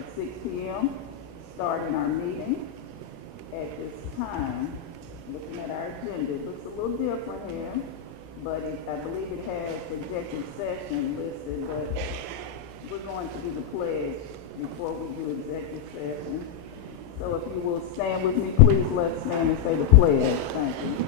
at 6 p.m., starting our meeting. At this time, looking at our agenda, it looks a little different here, but I believe it has executive session listed, but we're going to do the pledge before we do executive session. So if you will stand with me, please, let's stand and say the pledge. Thank you.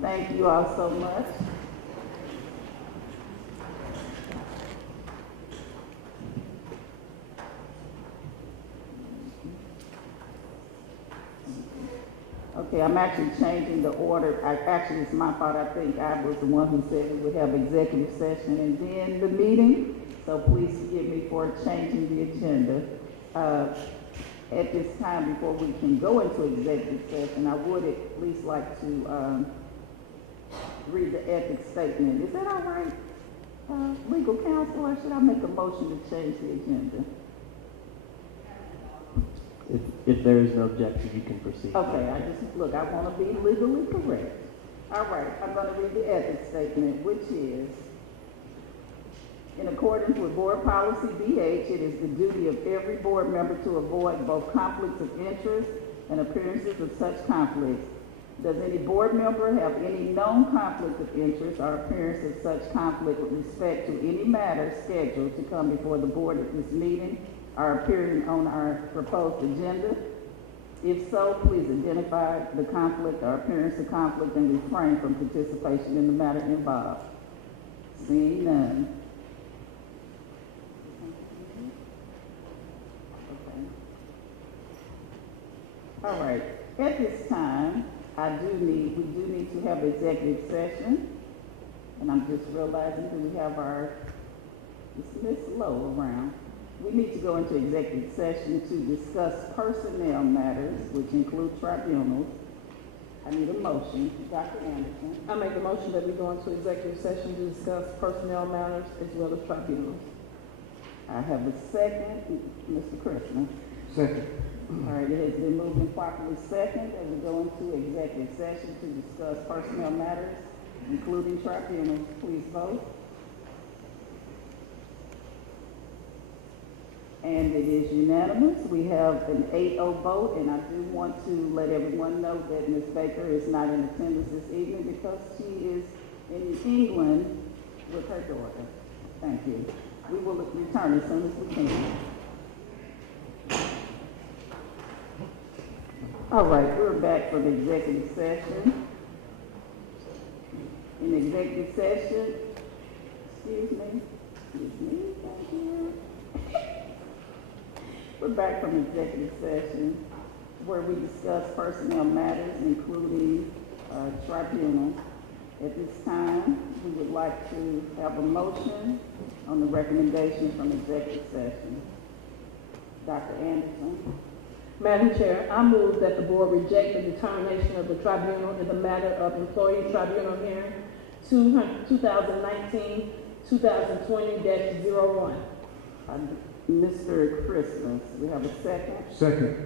Thank you all so much. Okay, I'm actually changing the order. Actually, it's my fault. I think I was the one who said we would have executive session and then the meeting. So please forgive me for changing the agenda. At this time, before we can go into executive session, I would at least like to read the ethics statement. Is that all right, legal counsel, or should I make a motion to change the agenda? If there is no objection, you can proceed. Okay, I want to be legally correct. All right, I'm going to read the ethics statement, which is, in accordance with Board Policy BH, it is the duty of every board member to avoid both conflicts of interest and appearances of such conflicts. Does any board member have any known conflict of interest or appearance of such conflict with respect to any matter scheduled to come before the board at this meeting or appearing on our proposed agenda? If so, please identify the conflict or appearance of conflict and refrain from participation in the matter involved. Seeing none. Okay. All right. At this time, we do need to have executive session, and I'm just realizing that we have our Miss Lowe around. We need to go into executive session to discuss personnel matters, which include tribunals. I need a motion. Dr. Anderson. I make the motion that we go into executive session to discuss personnel matters as well as tribunals. I have a second. Mr. Christmas. Second. All right, it has been moved and properly second that we go into executive session to discuss personnel matters, including tribunals. Please vote. And it is unanimous. We have an 8-0 vote, and I do want to let everyone know that Ms. Baker is not in attendance this evening because she is in England with her daughter. Thank you. We will return as soon as we can. All right, we're back from executive session. In executive session, excuse me, thank you. We're back from executive session where we discuss personnel matters, including tribunal. At this time, we would like to have a motion on the recommendation from executive session. Dr. Anderson. Madam Chair, I move that the board reject the determination of the tribunal in the matter of employee tribunal hearing 2019-2020-01. Mr. Christmas, we have a second. Second.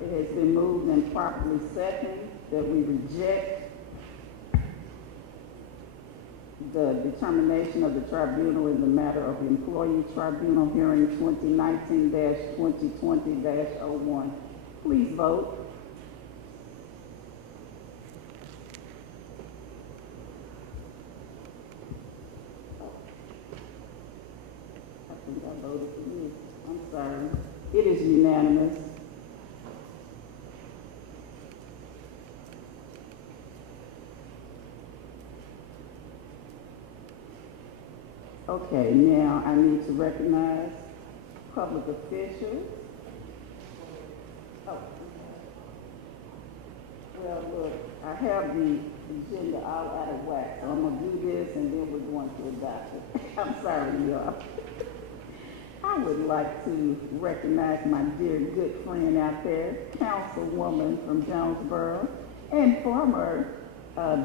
It has been moved and properly second that we reject the determination of the tribunal in the matter of employee tribunal hearing 2019-2020-01. Please vote. I think I voted for you. I'm sorry. It is unanimous. Okay, now I need to recognize public officials. Oh. Well, look, I have the agenda all out of whack, so I'm gonna do this and then we're going to adopt it. I'm sorry, y'all. I would like to recognize my dear good friend out there, Councilwoman from Jonesboro, and former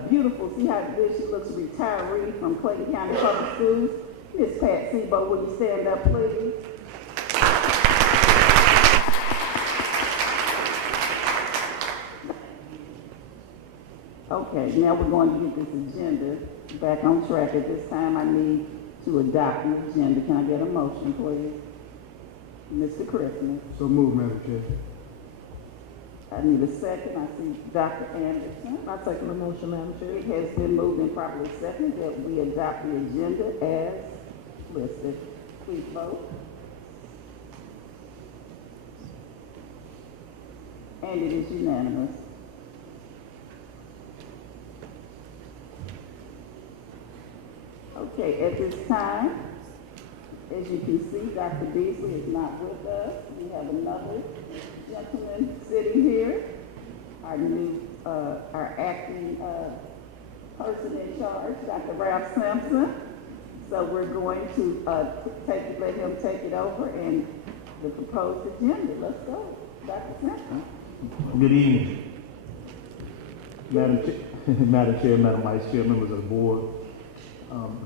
beautiful, see how good she looks, retiree from Clayton County Public Schools, Miss Pat Sebo. Will you stand up, please? Okay, now we're going to get this agenda back on track. At this time, I need to adopt the agenda. Can I get a motion, please? Mr. Christmas. So move, Madam Chair. I need a second. I see Dr. Anderson. I second the motion, Madam Chair. It has been moved and properly seconded that we adopt the agenda as listed. Please vote. And it is unanimous. Okay, at this time, as you can see, Dr. Beasley is not with us. We have another gentleman sitting here, our acting person in charge, Dr. Ralph Sampson. So we're going to let him take it over and the proposed agenda. Let's go, Dr. Sampson. Good evening. Madam Chair, Madam Vice Chair, members of the board.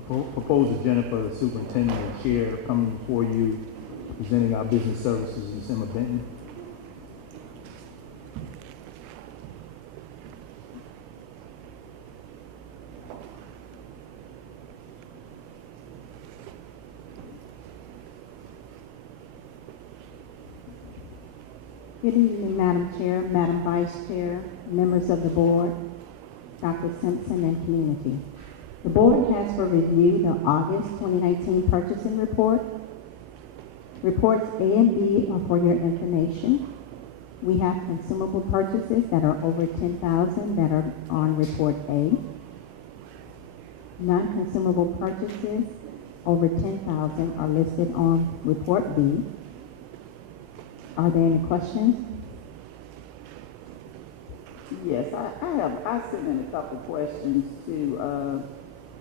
The proposed agenda for the superintendent and chair coming before you, presenting our business services in Emma Benton. Good evening, Madam Chair, Madam Vice Chair, members of the board, Dr. Simpson, and community. The board has for review the August 2019 purchasing report. Reports A and B are for your information. We have consumable purchases that are over $10,000 that are on report A. Non-consumable purchases over $10,000 are listed on report B. Are there any questions? Yes, I sent in a couple questions to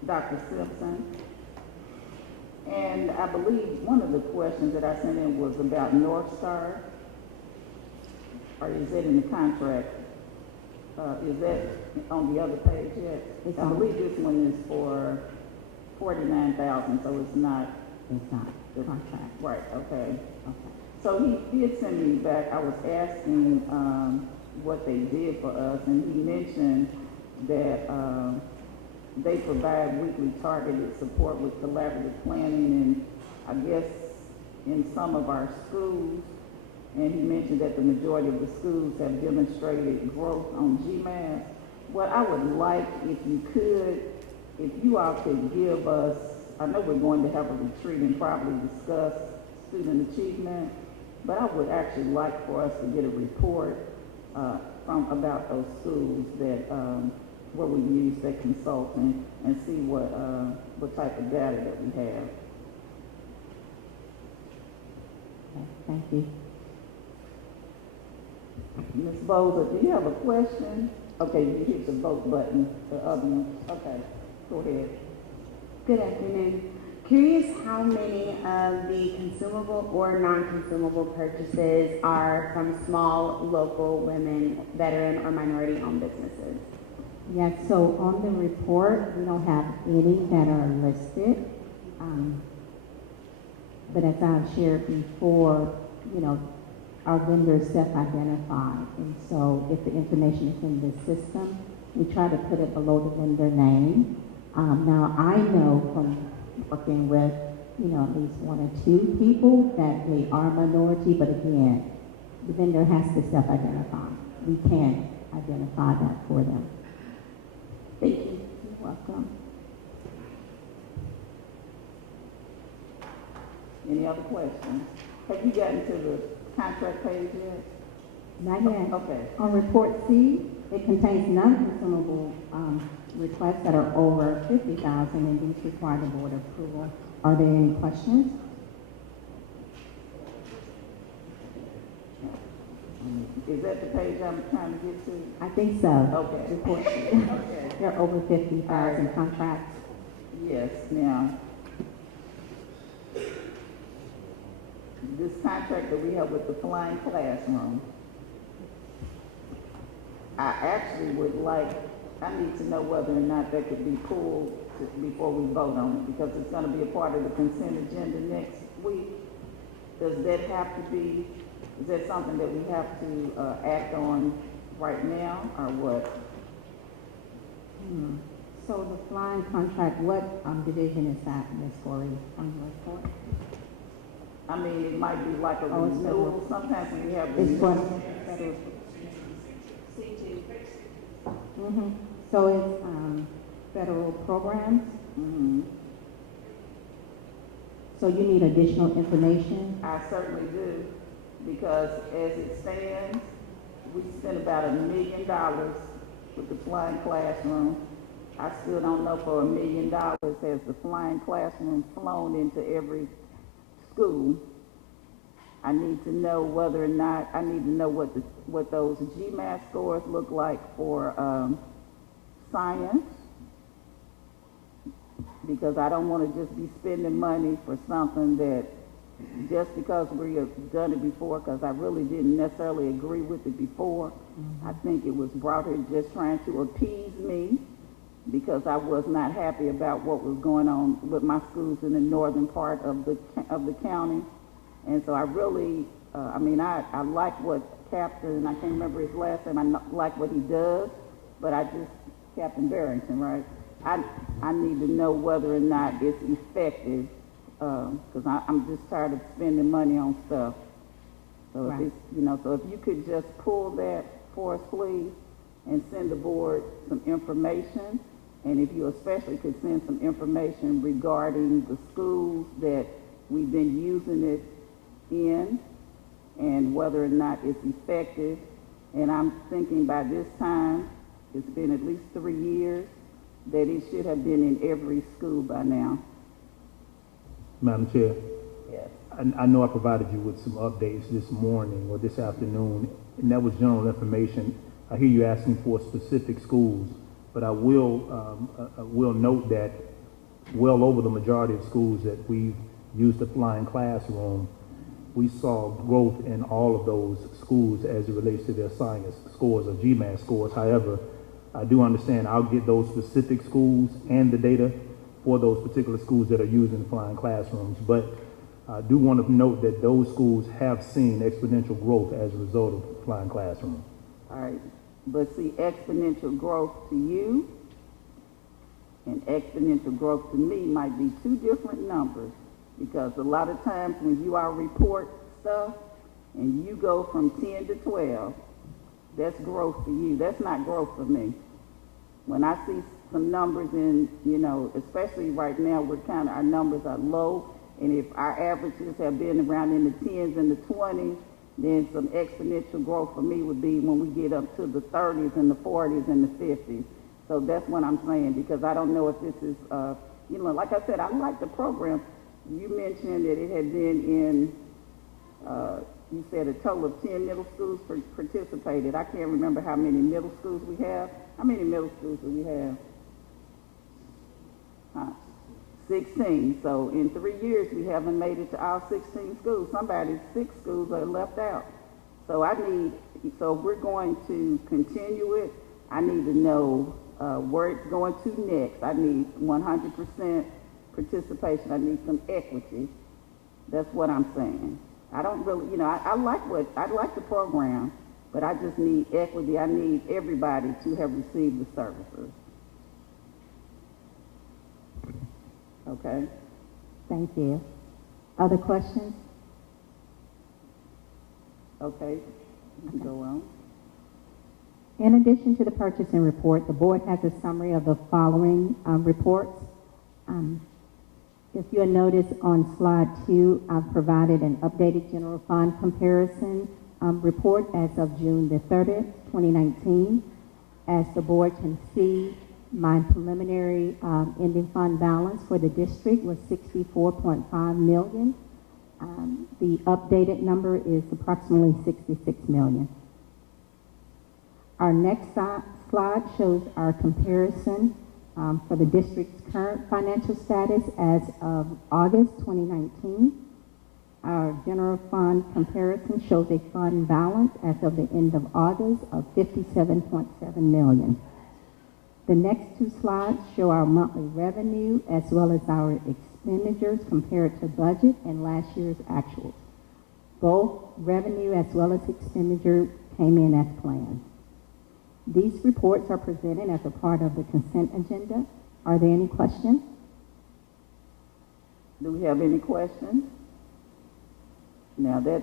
Dr. Simpson. And I believe one of the questions that I sent in was about North Star. Or is that in the contract? Is that on the other page yet? It's I on. believe this one is for $49,000, so it's not. It's not the contract. Right, okay. Okay. So he did send me back, I was asking what they did for us, and he mentioned that they provide weekly targeted support with collaborative planning, and I guess in some of our schools, and he mentioned that the majority of the schools have demonstrated growth on GMAS. What I would like, if you all could give us, I know we're going to have a retreat and probably discuss student achievement, but I would actually like for us to get a report about those schools that where we use that consultant and see what type of data that we have. Okay, thank you. Ms. Boza, do you have a question? Okay, you hit the vote button, the other one. Okay, go ahead. Good afternoon. Curious how many of the consumable or non-consumable purchases are from small, local, women, veteran, or minority-owned businesses? Yes, so on the report, we don't have any that are listed. But as I've shared before, our vendors self-identify. And so if the information is in the system, we try to put it below the vendor name. Now, I know from working with, at least one or two people that they are minority, but again, the vendor has to self-identify. We can't identify that for them. Thank you. You're welcome. Any other questions? Have you gotten to the contract page yet? Not yet. Okay. On report C, it contains non-consumable requests that are over $50,000 and these require the board approval. Are there any questions? Is that the page I'm trying to get to? I think so. Okay. Report C. Okay. There are over 50,000 contracts. Yes, now, this contract that we have with the Flying Classroom, I actually would like, I need to know whether or not that could be pulled before we vote on it, because it's gonna be a part of the consent agenda next week. Does that have to be, is that something that we have to act on right now, or what? So the flying contract, what division is that, Ms. Corey, on your report? I mean, it might be like a Oh, it's renewal, sometimes we have It's for, renewals. so it's federal programs? Mhm. So you need additional information? I certainly do, because as it stands, we spent about $1 million with the flying classroom. I still don't know for $1 million, has the flying classroom flown into every school? I need to know whether or not, I need to know what those GMAT scores look like for science, because I don't want to just be spending money for something that just because we have done it before, because I really didn't necessarily agree with it before. I think it was brought here just trying to appease me, because I was not happy about what was going on with my schools in the northern part of the county. And so I really, I like what Captain, I can't remember his last name, like what he does, but Captain Barrington, right? I need to know whether or not it's effective, because I'm just tired of spending money on stuff. So Right. if it's, so if you could just pull that for us, please, and send the board some information, and if you especially could send some information regarding the schools that we've been using it in, and whether or not it's effective. And I'm thinking by this time, it's been at least 3 years, that it should have been in every school by now. Madam Chair, Yes. I know I provided you with some updates this morning or this afternoon, and that was general information. I hear you asking for specific schools, but I will note that well over the majority of schools that we've used the flying classroom, we saw growth in all of those schools as it relates to their science scores or GMAT scores. However, I do understand I'll get those specific schools and the data for those particular schools that are using flying classrooms. But I do want to note that those schools have seen exponential growth as a result of flying classrooms. All right, but see, exponential growth to you and exponential growth to me might be two different numbers, because a lot of times when you all report stuff and you go from 10 to 12, that's growth to you. That's not growth for me. When I see some numbers in, especially right now, our numbers are low, and if our averages have been around in the 10s and the 20s, then some exponential growth for me would be when we get up to the 30s and the 40s and the 50s. So that's what I'm saying, because I don't know if this is, like I said, I like the program. You mentioned that it had been in, you said a total of 10 middle schools participated. I can't remember how many middle schools we have. How many middle schools do we have? 16. So in 3 years, we haven't made it to all 16 schools. 6 schools are left out. So so if we're going to continue it, I need to know where it's going to next. I need 100% participation. I need some equity. That's what I'm saying. I don't really, I like the program, but I just need equity. I need everybody to have received the services. Okay? Thank you. Other questions? Okay, you can go on. In addition to the purchasing report, the board has a summary of the following reports. If you'll notice on slide 2, I've provided an updated general fund comparison report as of June the 30th, 2019. As the board can see, my preliminary ending fund balance for the district was $64.5 million. The updated number is approximately $66 million. Our next slide shows our comparison for the district's current financial status as of August 2019. Our general fund comparison shows a fund balance as of the end of August of $57.7 million. The next 2 slides show our monthly revenue as well as our expenditures compared to budget and last year's actuals. Both revenue as well as expenditure came in as planned. These reports are presented as a part of the consent agenda. Are there any questions? Do we have any questions? Now that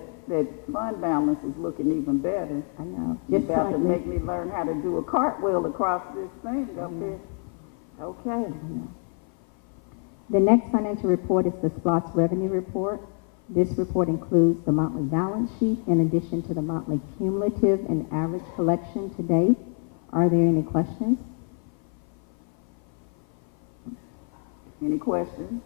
fund balance is looking even better. I know. You're Just about to slightly. make me learn how to do a cartwheel across this thing up there. Okay. The next financial report is the SPLOST revenue report. This report includes the monthly balance sheet in addition to the monthly cumulative and average collection to date. Are there any questions? Any questions?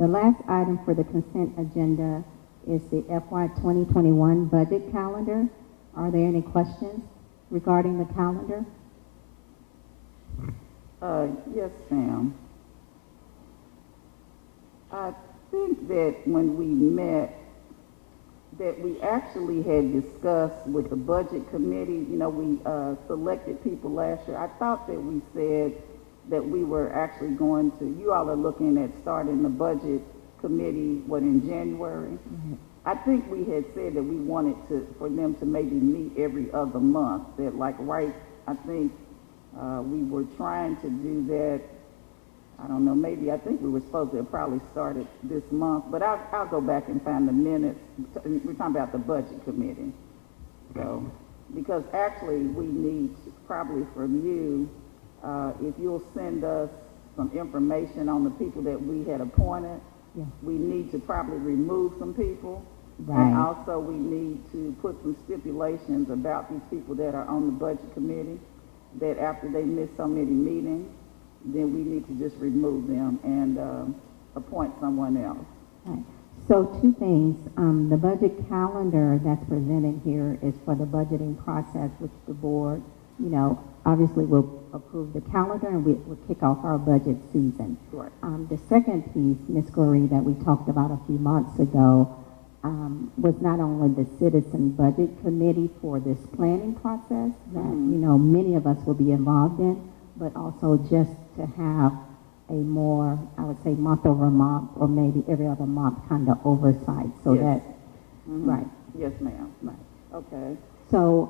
The last item for the consent agenda is the FY 2021 budget calendar. Are there any questions regarding the calendar? Yes, ma'am. I think that when we met, that we actually had discussed with the budget committee, you know, we selected people last year. I thought that we said that we were actually going to, you all are looking at starting the budget committee, in January? Mm-hmm. I think we had said that we wanted for them to maybe meet every other month, that I think we were trying to do that. I don't know, maybe I think we were supposed to have probably started this month, but I'll go back and find the minutes. We're talking about the budget committee. So, because actually we need probably from you, if you'll send us some information on the people that we had appointed, Yeah. we need to probably remove some people. Right. And also we need to put some stipulations about these people that are on the budget committee, that after they miss so many meetings, then we need to just remove them and appoint someone else. Right. So two things. The budget calendar that's presented here is for the budgeting process, which the board, obviously will approve the calendar and we'll kick off our budget season. Right. The second piece, Ms. Goree, that we talked about a few months ago was not only the Citizen Budget Committee for this planning process that, many of us will be involved in, but also just to have a more, I would say, month over month or maybe every other month kind of oversight so Yes. that, Mhm. right. Yes, ma'am. Right. Okay. So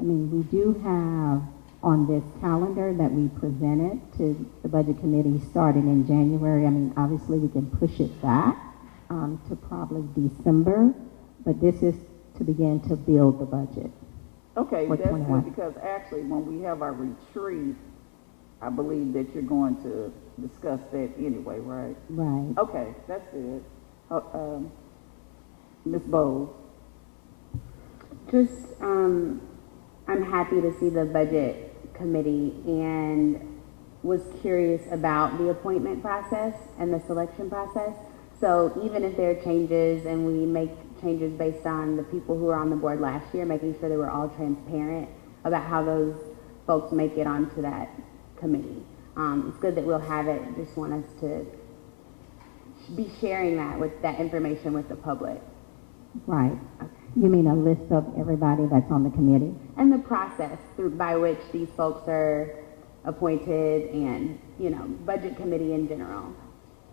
we do have on this calendar that we presented to the budget committee starting in January. Obviously we can push it back to probably December, but this is to begin to build the budget. Okay, For that's 21. good, because actually when we have our retreat, I believe that you're going to discuss that anyway, right? Right. Okay, that's good. Ms. Bowles? Just, I'm happy to see the budget committee and was curious about the appointment process and the selection process. So even if there are changes and we make changes based on the people who were on the board last year, making sure that we're all transparent about how those folks make it onto that committee. It's good that we'll have it. Just want us to be sharing that information with the public. Right. You mean a list of everybody that's on the committee? And the process by which these folks are appointed and, budget committee in general.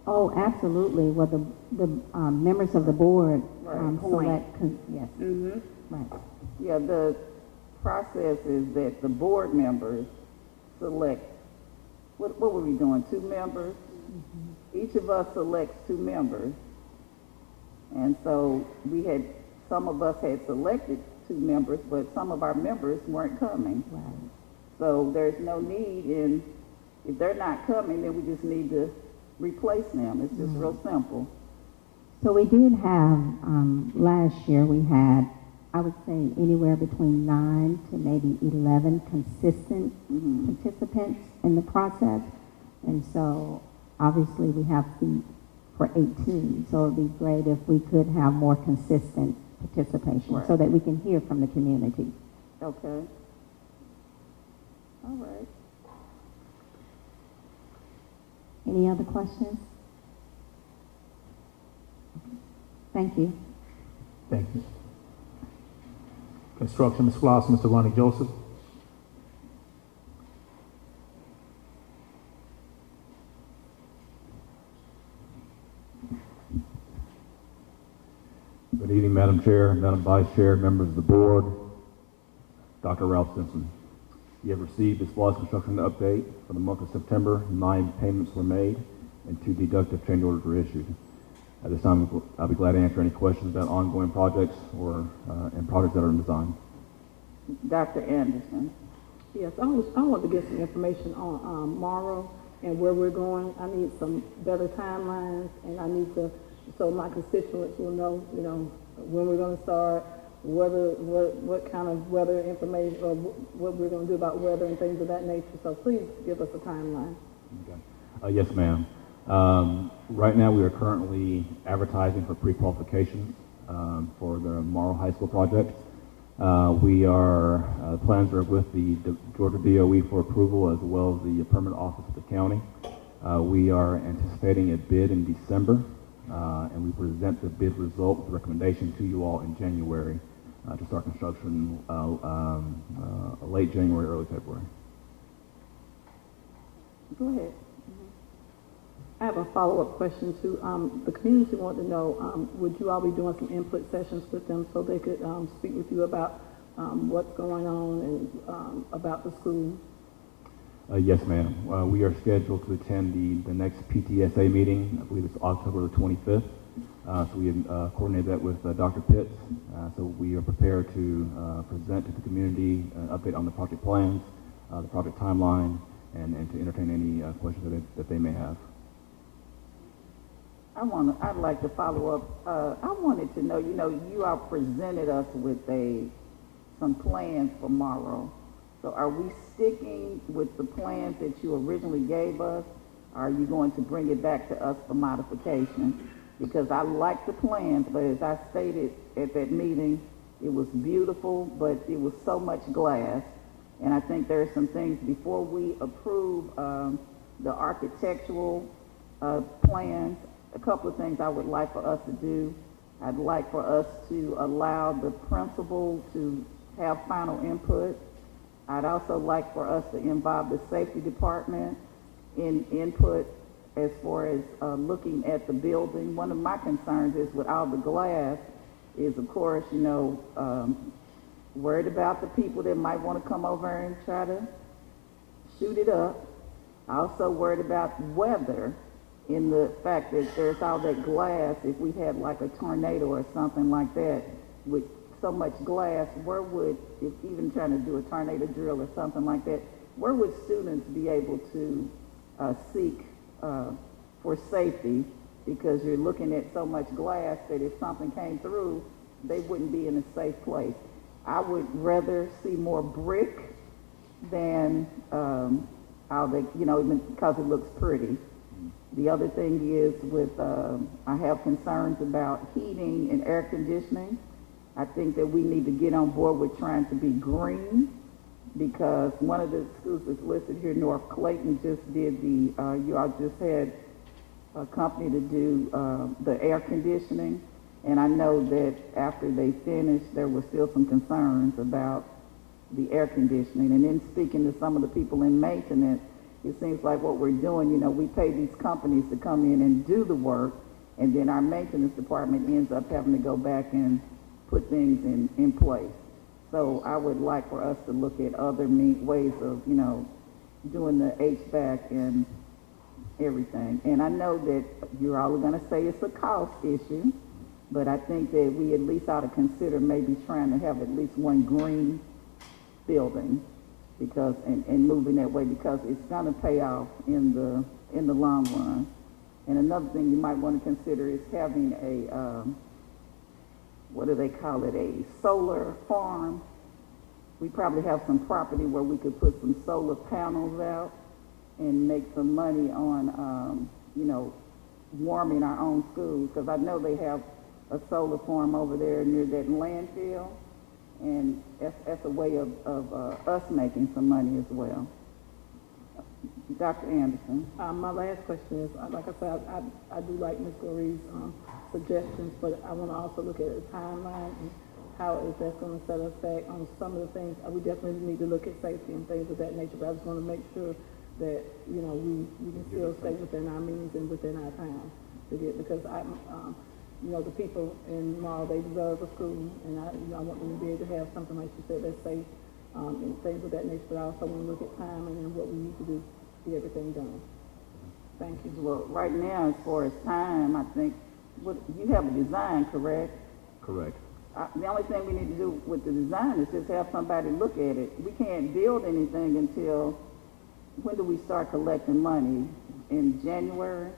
Oh, absolutely. Well, the members of the board Right. yes. Mm-hmm. Right. Yeah, the process is that the board members select, what were we doing, 2 members? Mm-hmm. Each of us selects 2 members. And so some of us had selected 2 members, but some of our members weren't coming. Right. So there's no need if they're not coming, then we just need to replace them. It's just real simple. So we did have, last year we had, I would say anywhere between 9 to maybe 11 consistent participants in the process. And so obviously we have seats for 18. So it'd be great if we could have more consistent participation Right. so that we can hear from the community. Okay. All right. Any other questions? Thank you. Thank you. Construction, Ms. Floss, Mr. Ronnie Joseph. Good evening, Madam Chair, Madam Vice Chair, members of the board, Dr. Ralph Simpson. You have received this flawless construction update for the month of September. 9 payments were made and 2 deductive change orders were issued. At this time, I'll be glad to answer any questions about ongoing projects or and projects that are in design. Dr. Anderson. Yes, I want to get some information on Morrow and where we're going. I need some better timelines, and I need to, so my constituents will know, when we're going to start, what kind of weather information, or what we're going to do about weather and things of that nature. So please give us a timeline. Okay. Yes, ma'am. Right now, we are currently advertising for pre-qualifications for the Morrow High School project. Plans are with the Georgia DOE for approval, as well as the permit office of the county. We are anticipating a bid in December, and we present the bid result with recommendation to you all in January to start construction late January, early February. Go ahead. I have a follow-up question too. The community wanted to know, would you all be doing some input sessions with them so they could speak with you about what's going on and about the school? Yes, ma'am. We are scheduled to attend the next PTSA meeting. I believe it's October the 25th. So we have coordinated that with Dr. Pitts. So we are prepared to present to the community an update on the project plans, the project timeline, and to entertain any questions that they may have. I'd like to follow up. I wanted to know, you all presented us with some plans for Morrow. So are we sticking with the plans that you originally gave us? Or are you going to bring it back to us for modification? Because I like the plans, but as I stated at that meeting, it was beautiful, but it was so much glass. And I think there are some things before we approve the architectural plans. A couple of things I would like for us to do. I'd like for us to allow the principal to have final input. I'd also like for us to involve the safety department in input as far as looking at the building. One of my concerns is with all the glass is, of course, worried about the people that might want to come over and try to shoot it up. Also worried about weather, in the fact that there's all that glass. If we had like a tornado or something like that with so much glass, where would, if even trying to do a tornado drill or something like that, where would students be able to seek for safety? Because you're looking at so much glass that if something came through, they wouldn't be in a safe place. I would rather see more brick than how they, because it looks pretty. The other thing is I have concerns about heating and air conditioning. I think that we need to get on board with trying to be green, because one of the schools that's listed here, North Clayton, just did you all just had a company to do the air conditioning. And I know that after they finished, there were still some concerns about the air conditioning. And then speaking to some of the people in maintenance, it seems like what we're doing, we pay these companies to come in and do the work, and then our maintenance department ends up having to go back and put things in place. So I would like for us to look at other ways of, doing the HVAC and everything. And I know that you're all going to say it's a cost issue, but I think that we at least ought to consider maybe trying to have at least one green building, because and moving that way, because it's going to pay off in the long run. And another thing you might want to consider is having a what do they call it, a solar farm. We probably have some property where we could put some solar panels out and make some money on warming our own schools, because I know they have a solar farm over there near that landfill. And that's a way of us making some money as well. Dr. Anderson. My last question is, like I said, I do like Ms. Gorey's suggestions, but I want to also look at the timeline and how is that going to set us back on some of the things. We definitely need to look at safety and things of that nature, but I just want to make sure that, we can still stay within our means and within our time to get, because the people in Morrow, they deserve a school, and I want them to be able to have something, like you said, that's safe and things of that nature, but I also want to look at time and then what we need to do to get everything done. Thank you. Well, right now, as far as time, I think, you have a design, correct? Correct. The only thing we need to do with the design is just have somebody look at it. We can't build anything until, when do we start collecting money? In January?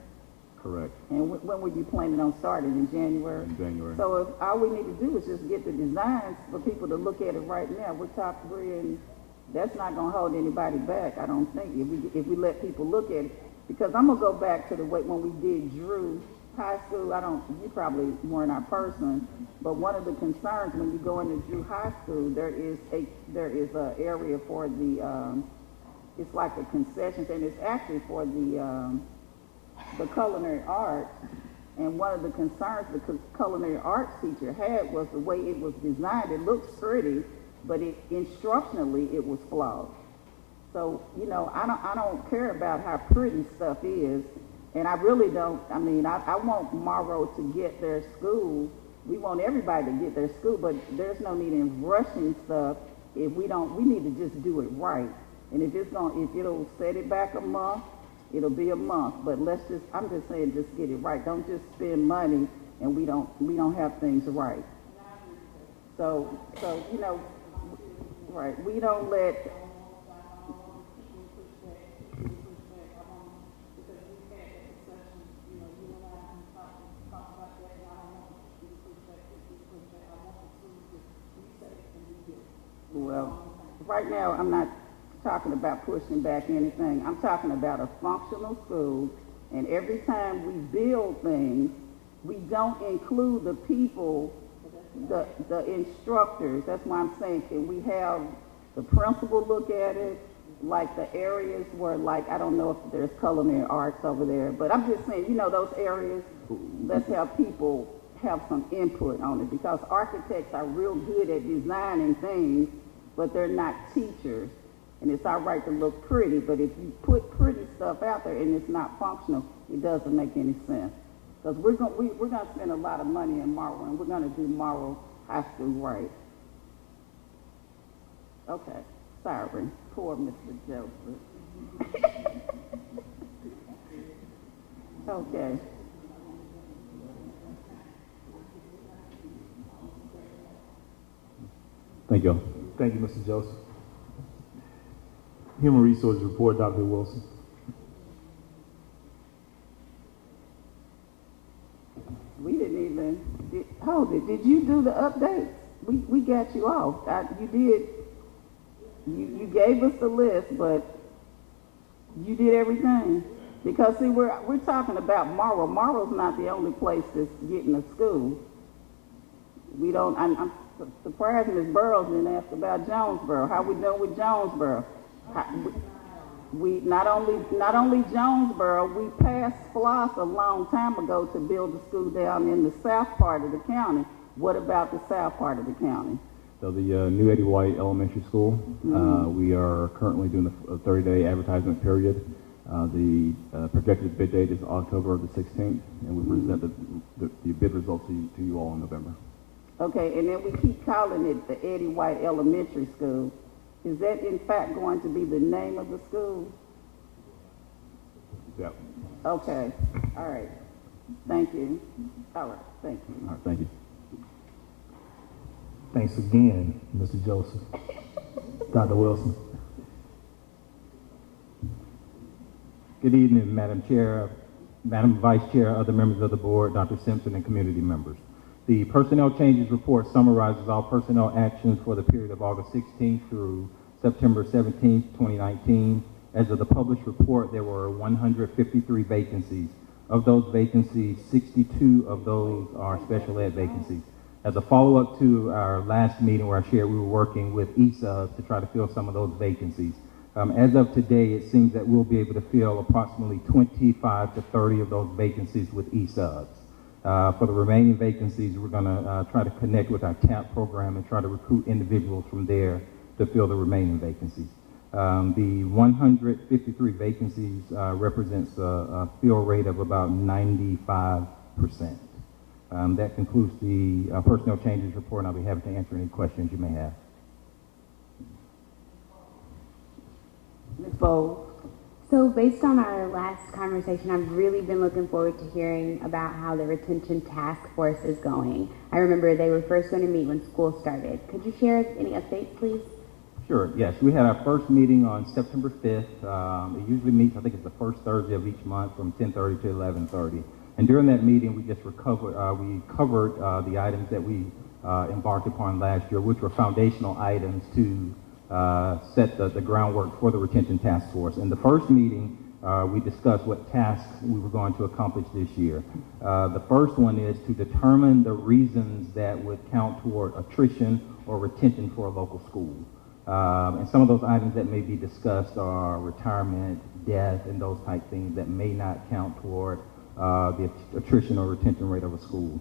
Correct. And when were you planning on starting, in January? In January. So if all we need to do is just get the designs for people to look at it right now, we're top three, and that's not gonna hold anybody back, I don't think, if we let people look at it. Because I'm gonna go back to the way when we did Drew High School. You probably weren't our person, but one of the concerns when you go into Drew High School, there is a area for the, it's like a concession stand. It's actually for the culinary arts. And one of the concerns the culinary arts teacher had was the way it was designed. It looks pretty, but instructionally it was flawed. So, you know, I don't care about how pretty stuff is, and I really don't. I mean, I want Morrow to get their school. We want everybody to get their school, but there's no need in rushing stuff if we need to just do it right. And if it'll set it back a month, it'll be a month. But I'm just saying, just get it right. Don't just spend money and we don't have things right. So, you know, right, we don't let, well, right now I'm not talking about pushing back anything. I'm talking about a functional school, and every time we build things, we don't include the people, the instructors. That's why I'm saying, can we have the principal look at it, like the areas where, like, I don't know if there's culinary arts over there, but I'm just saying, you know, those areas, let's have people have some input on it, because architects are real good at designing things, but they're not teachers. And it's all right to look pretty, but if you put pretty stuff out there and it's not functional, it doesn't make any sense. Because we're gonna spend a lot of money in Morrow, and we're gonna do Morrow High School right. Okay, sorry, poor Mr. Joseph. Okay. Thank you. Thank you, Mr. Joseph. Human Resources Report, Dr. Wilson. We didn't even, hold it, did you do the updates? We got you off. You did, you gave us the list, but you did everything. Because see, we're talking about Morrow. Morrow's not the only place that's getting a school. We don't, I'm surprised Ms. Burrows didn't ask about Jonesboro. How we doing with Jonesboro? We not only Jonesboro, we passed SPLOST a long time ago to build a school down in the south part of the county. What about the south part of the county? So the new Eddie White Elementary School, we are currently doing a 30-day advertisement period. The projected bid date is October the 16th, and we present the bid results to you all in November. Okay, and then we keep calling it the Eddie White Elementary School. Is that in fact going to be the name of the school? Yeah. Okay, all right. Thank you. All right, thank you. All right, thank you. Thanks again, Mr. Joseph. Dr. Wilson. Good evening, Madam Chair, Madam Vice Chair, other members of the board, Dr. Simpson, and community members. The Personnel Changes Report summarizes all personnel actions for the period of August 16th through September 17th, 2019. As of the published report, there were 153 vacancies. Of those vacancies, 62 of those are special ed vacancies. As a follow-up to our last meeting where I shared we were working with ESUB to try to fill some of those vacancies. As of today, it seems that we'll be able to fill approximately 25 to 30 of those vacancies with ESUBs. For the remaining vacancies, we're going to try to connect with our TAP program and try to recruit individuals from there to fill the remaining vacancies. The 153 vacancies represents a fill rate of about 95%. That concludes the personnel changes report, and I'll be happy to answer any questions you may have. Both. So based on our last conversation, I've really been looking forward to hearing about how the retention task force is going. I remember they were first going to meet when school started. Could you share any updates, please? Sure, yes. We had our first meeting on September 5th. It usually meets, I think it's the first Thursday of each month from 10:30 to 11:30. And during that meeting, we covered the items that we embarked upon last year, which were foundational items to set the groundwork for the retention task force. In the first meeting, we discussed what tasks we were going to accomplish this year. The first one is to determine the reasons that would count toward attrition or retention for a local school. And some of those items that may be discussed are retirement, death, and those type things that may not count toward the attrition or retention rate of a school.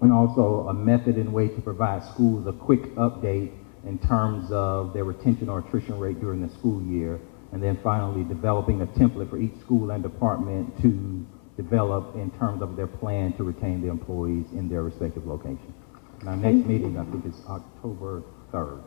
And also a method and way to provide schools a quick update in terms of their retention or attrition rate during the school year. And then finally, developing a template for each school and department to develop in terms of their plan to retain the employees in their respective locations. And our next meeting, I think, is October 3rd.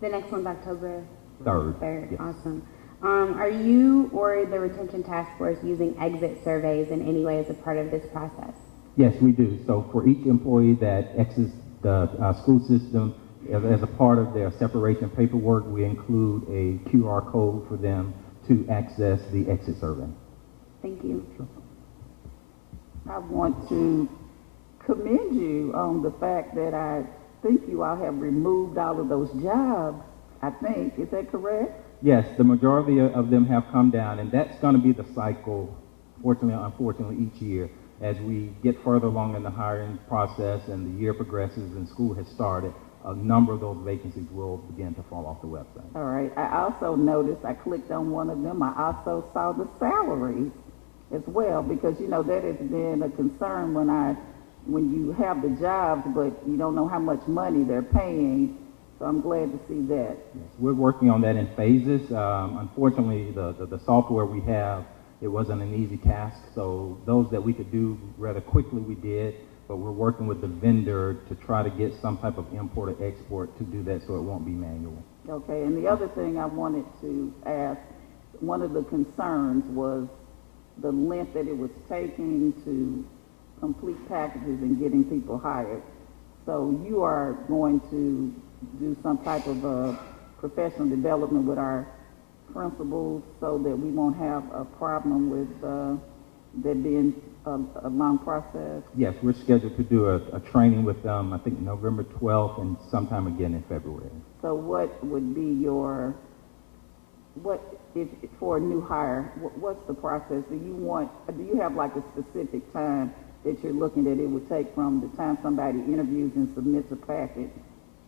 The next one's October 3rd. 3rd. Yes. Awesome. Are you or the retention task force using exit surveys in any way as a part of this process? Yes, we do. So for each employee that exits the school system, as a part of their separation paperwork, we include a QR code for them to access the exit survey. Thank you. Sure. I want to commend you on the fact that I think you all have removed all of those jobs, I think. Is that correct? Yes, the majority of them have come down, and that's going to be the cycle, fortunately or unfortunately, each year. As we get further along in the hiring process and the year progresses and school has started, a number of those vacancies will begin to fall off the website. All right. I also noticed, I clicked on one of them, I also saw the salaries as well, because, you know, that has been a concern when you have the jobs, but you don't know how much money they're paying. So I'm glad to see that. Yes, we're working on that in phases. Unfortunately, the software we have, it wasn't an easy task. So those that we could do rather quickly, we did. But we're working with the vendor to try to get some type of import or export to do that so it won't be manual. Okay, and the other thing I wanted to ask, one of the concerns was the length that it was taking to complete packages and getting people hired. So you are going to do some type of professional development with our principals so that we won't have a problem with there being a long process? Yes, we're scheduled to do a training with them, I think November 12th and sometime again in February. So what would be your, if for a new hire, what's the process? Do you have like a specific time that you're looking at it would take from the time somebody interviews and submits a packet,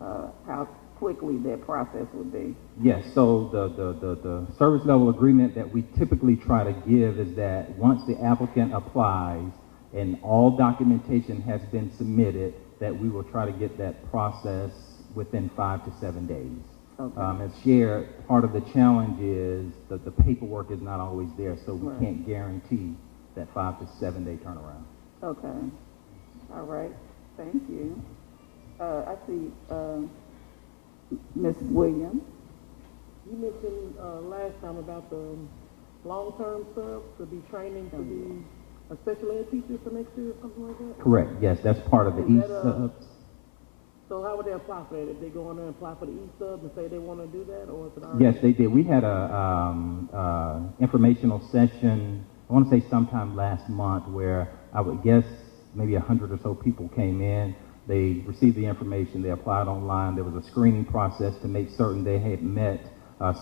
how quickly that process would be? Yes, so the service level agreement that we typically try to give is that once the applicant applies and all documentation has been submitted, that we will try to get that process within 5 to 7 days. Okay. As shared, part of the challenge is that the paperwork is not always there, so we Right. can't guarantee that 5 to 7 day turnaround. Okay. All right. Thank you. I see Ms. Williams. You mentioned last time about the long-term stuff, to be training to be a special ed teacher for next year or something like that? Correct, yes, that's part of the Is that, E-subs. So how would they apply for that? If they go in there and apply for the E-sub and say they want to do that, or is it already? Yes, they did. We had a informational session, I want to say sometime last month, where I would guess maybe 100 or so people came in. They received the information, they applied online. There was a screening process to make certain they had met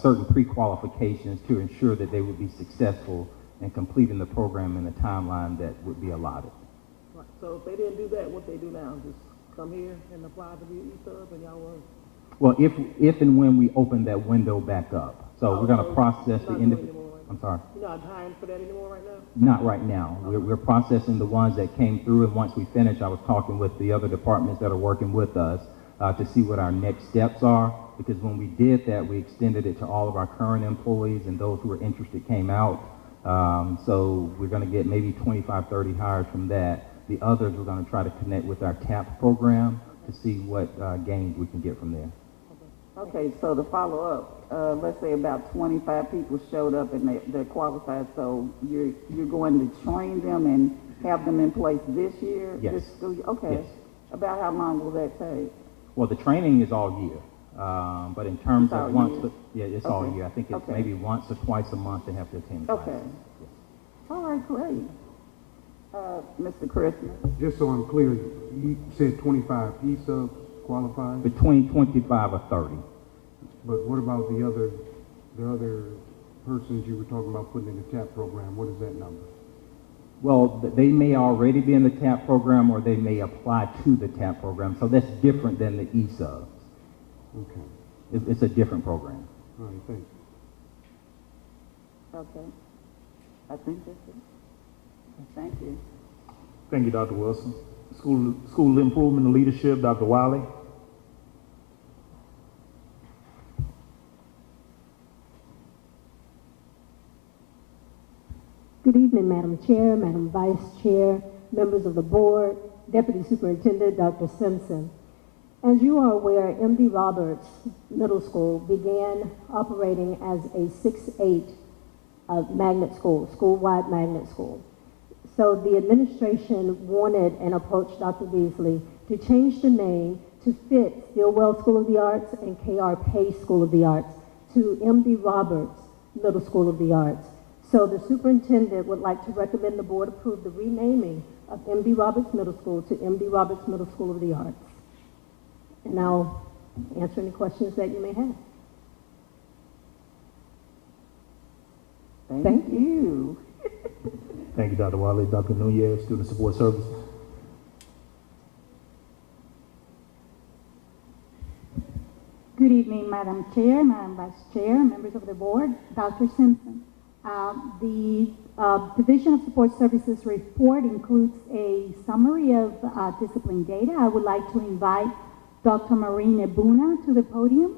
certain pre-qualifications to ensure that they would be successful in completing the program in the timeline that would be allotted. Right. So if they didn't do that, what they do now? Just come here and apply to be E-sub and y'all will? Well, if and when we open that window back up. So we're going to process the individual. I'm sorry. You're not hiring for that anymore right now? Not right now. We're processing the ones that came through, and once we finish, I was talking with the other departments that are working with us to see what our next steps are, because when we did that, we extended it to all of our current employees, and those who were interested came out. So we're going to get maybe 25, 30 hires from that. The others, we're going to try to connect with our TAP program to see what gains we can get from there. Okay. Okay, so to follow up, let's say about 25 people showed up and they're qualified, so you're going to train them and have them in place this year? Yes. This school year? Okay. Yes. About how long will that take? Well, the training is all year, but in terms It's all of once, year? yeah, it's all Okay. year. I think it's Okay. maybe once or twice a month they have to attend classes. Okay. Yes. All right, great. Mr. Christmas? Just so I'm clear, you said 25 ESUBs qualified, Between 25 or 30. but what about the other persons you were talking about putting in the TAP program? What is that number? Well, they may already be in the TAP program or they may apply to the TAP program, so that's different than the ESUBs. Okay. It's a different program. All right, thanks. Okay. I think that's it. Thank you. Thank you, Dr. Wilson. School improvement and leadership, Dr. Wiley. Good evening, Madam Chair, Madam Vice Chair, members of the board, Deputy Superintendent Dr. Simpson. As you are aware, M.D. Roberts Middle School began operating as a 6-8 magnet school, school-wide magnet school. So the administration wanted and approached Dr. Beasley to change the name to fit Stillwell School of the Arts and K.R. Pace School of the Arts to M.D. Roberts Middle School of the Arts. So the superintendent would like to recommend the board approve the renaming of M.D. Roberts Middle School to M.D. Roberts Middle School of the Arts. And I'll answer any questions that you may have. Thank you. Thank you, Dr. Wiley. Dr. Nunez, Student Support Services. Good evening, Madam Chair, Madam Vice Chair, members of the board, Dr. Simpson. The Division of Support Services report includes a summary of discipline data. I would like to invite Dr. Maureen Ebuna to the podium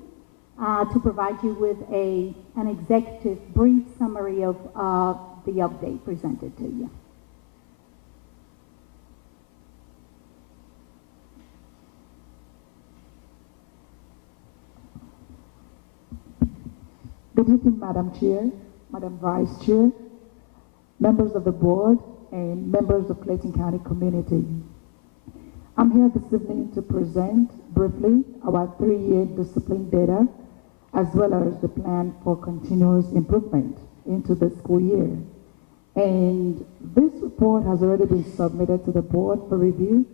to provide you with an executive brief summary of the update presented to you. Good evening, Madam Chair, Madam Vice Chair, members of the board, and members of Clayton County community. I'm here this evening to present briefly our 3-year discipline data, as well as the plan for continuous improvement into the school year. And this report has already been submitted to the board for review,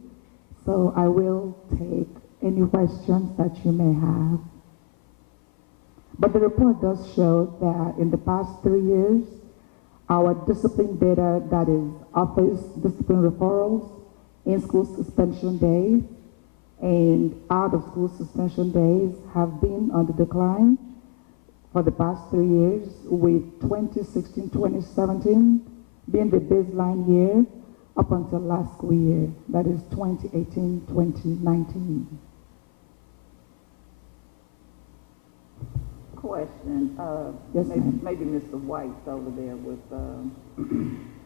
so I will take any questions that you may have. But the report does show that in the past 3 years, our discipline data, that is office discipline referrals, in-school suspension days, and out-of-school suspension days have been on the decline for the past 3 years, with 2016-2017 being the baseline year up until last school year, that is 2018-2019. Question. Yes, ma'am. Maybe Mr. White's over there with,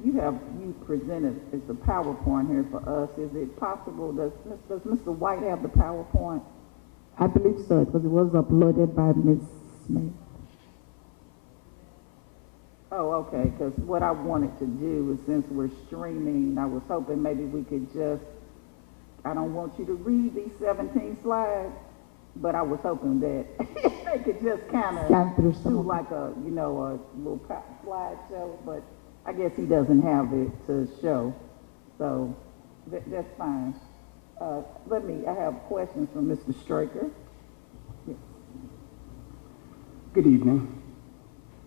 you presented, it's a PowerPoint here for us. Is it possible, does Mr. White have the PowerPoint? I believe so, because it was uploaded by Ms. Smith. Oh, okay, because what I wanted to do is, since we're streaming, I was hoping maybe we could just, I don't want you to read these 17 slides, but I was hoping that they could just kind of do like a, a little slideshow, but I guess he doesn't have it to show, so that's fine. I have questions from Mr. Straker. Yes. Good evening.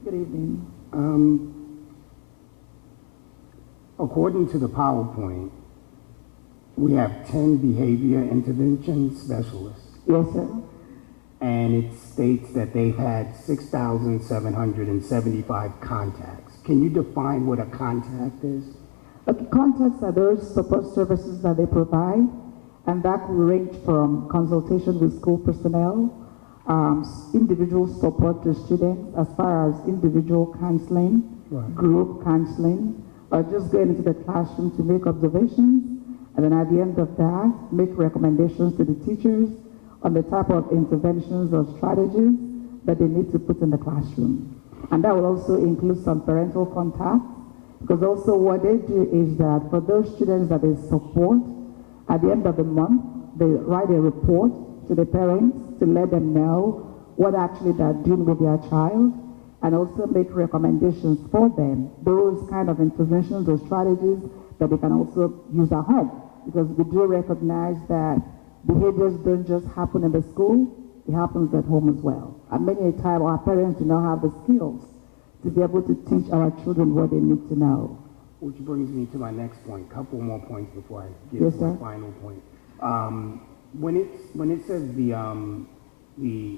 Good evening. According to the PowerPoint, we have 10 behavior intervention specialists. Yes, sir. And it states that they've had 6,775 contacts. Can you define what a contact is? Okay, contacts are those support services that they provide, and that will range from consultation with school personnel, individual support to students, as far as individual counseling, Right. group counseling, or just going into the classroom to make observations, and then at the end of that, make recommendations to the teachers on the type of interventions or strategies that they need to put in the classroom. And that will also include some parental contact, because also what they do is that for those students that they support, at the end of the month, they write a report to the parents to let them know what actually they're doing with their child, and also make recommendations for them, those kind of interventions or strategies that they can also use at home. Because we do recognize that behaviors don't just happen in the school, it happens at home as well. And many a time our parents do not have the skills to be able to teach our children what they need to know. Which brings me to my next point, couple more points before I get Yes, to my sir. final point. When it says the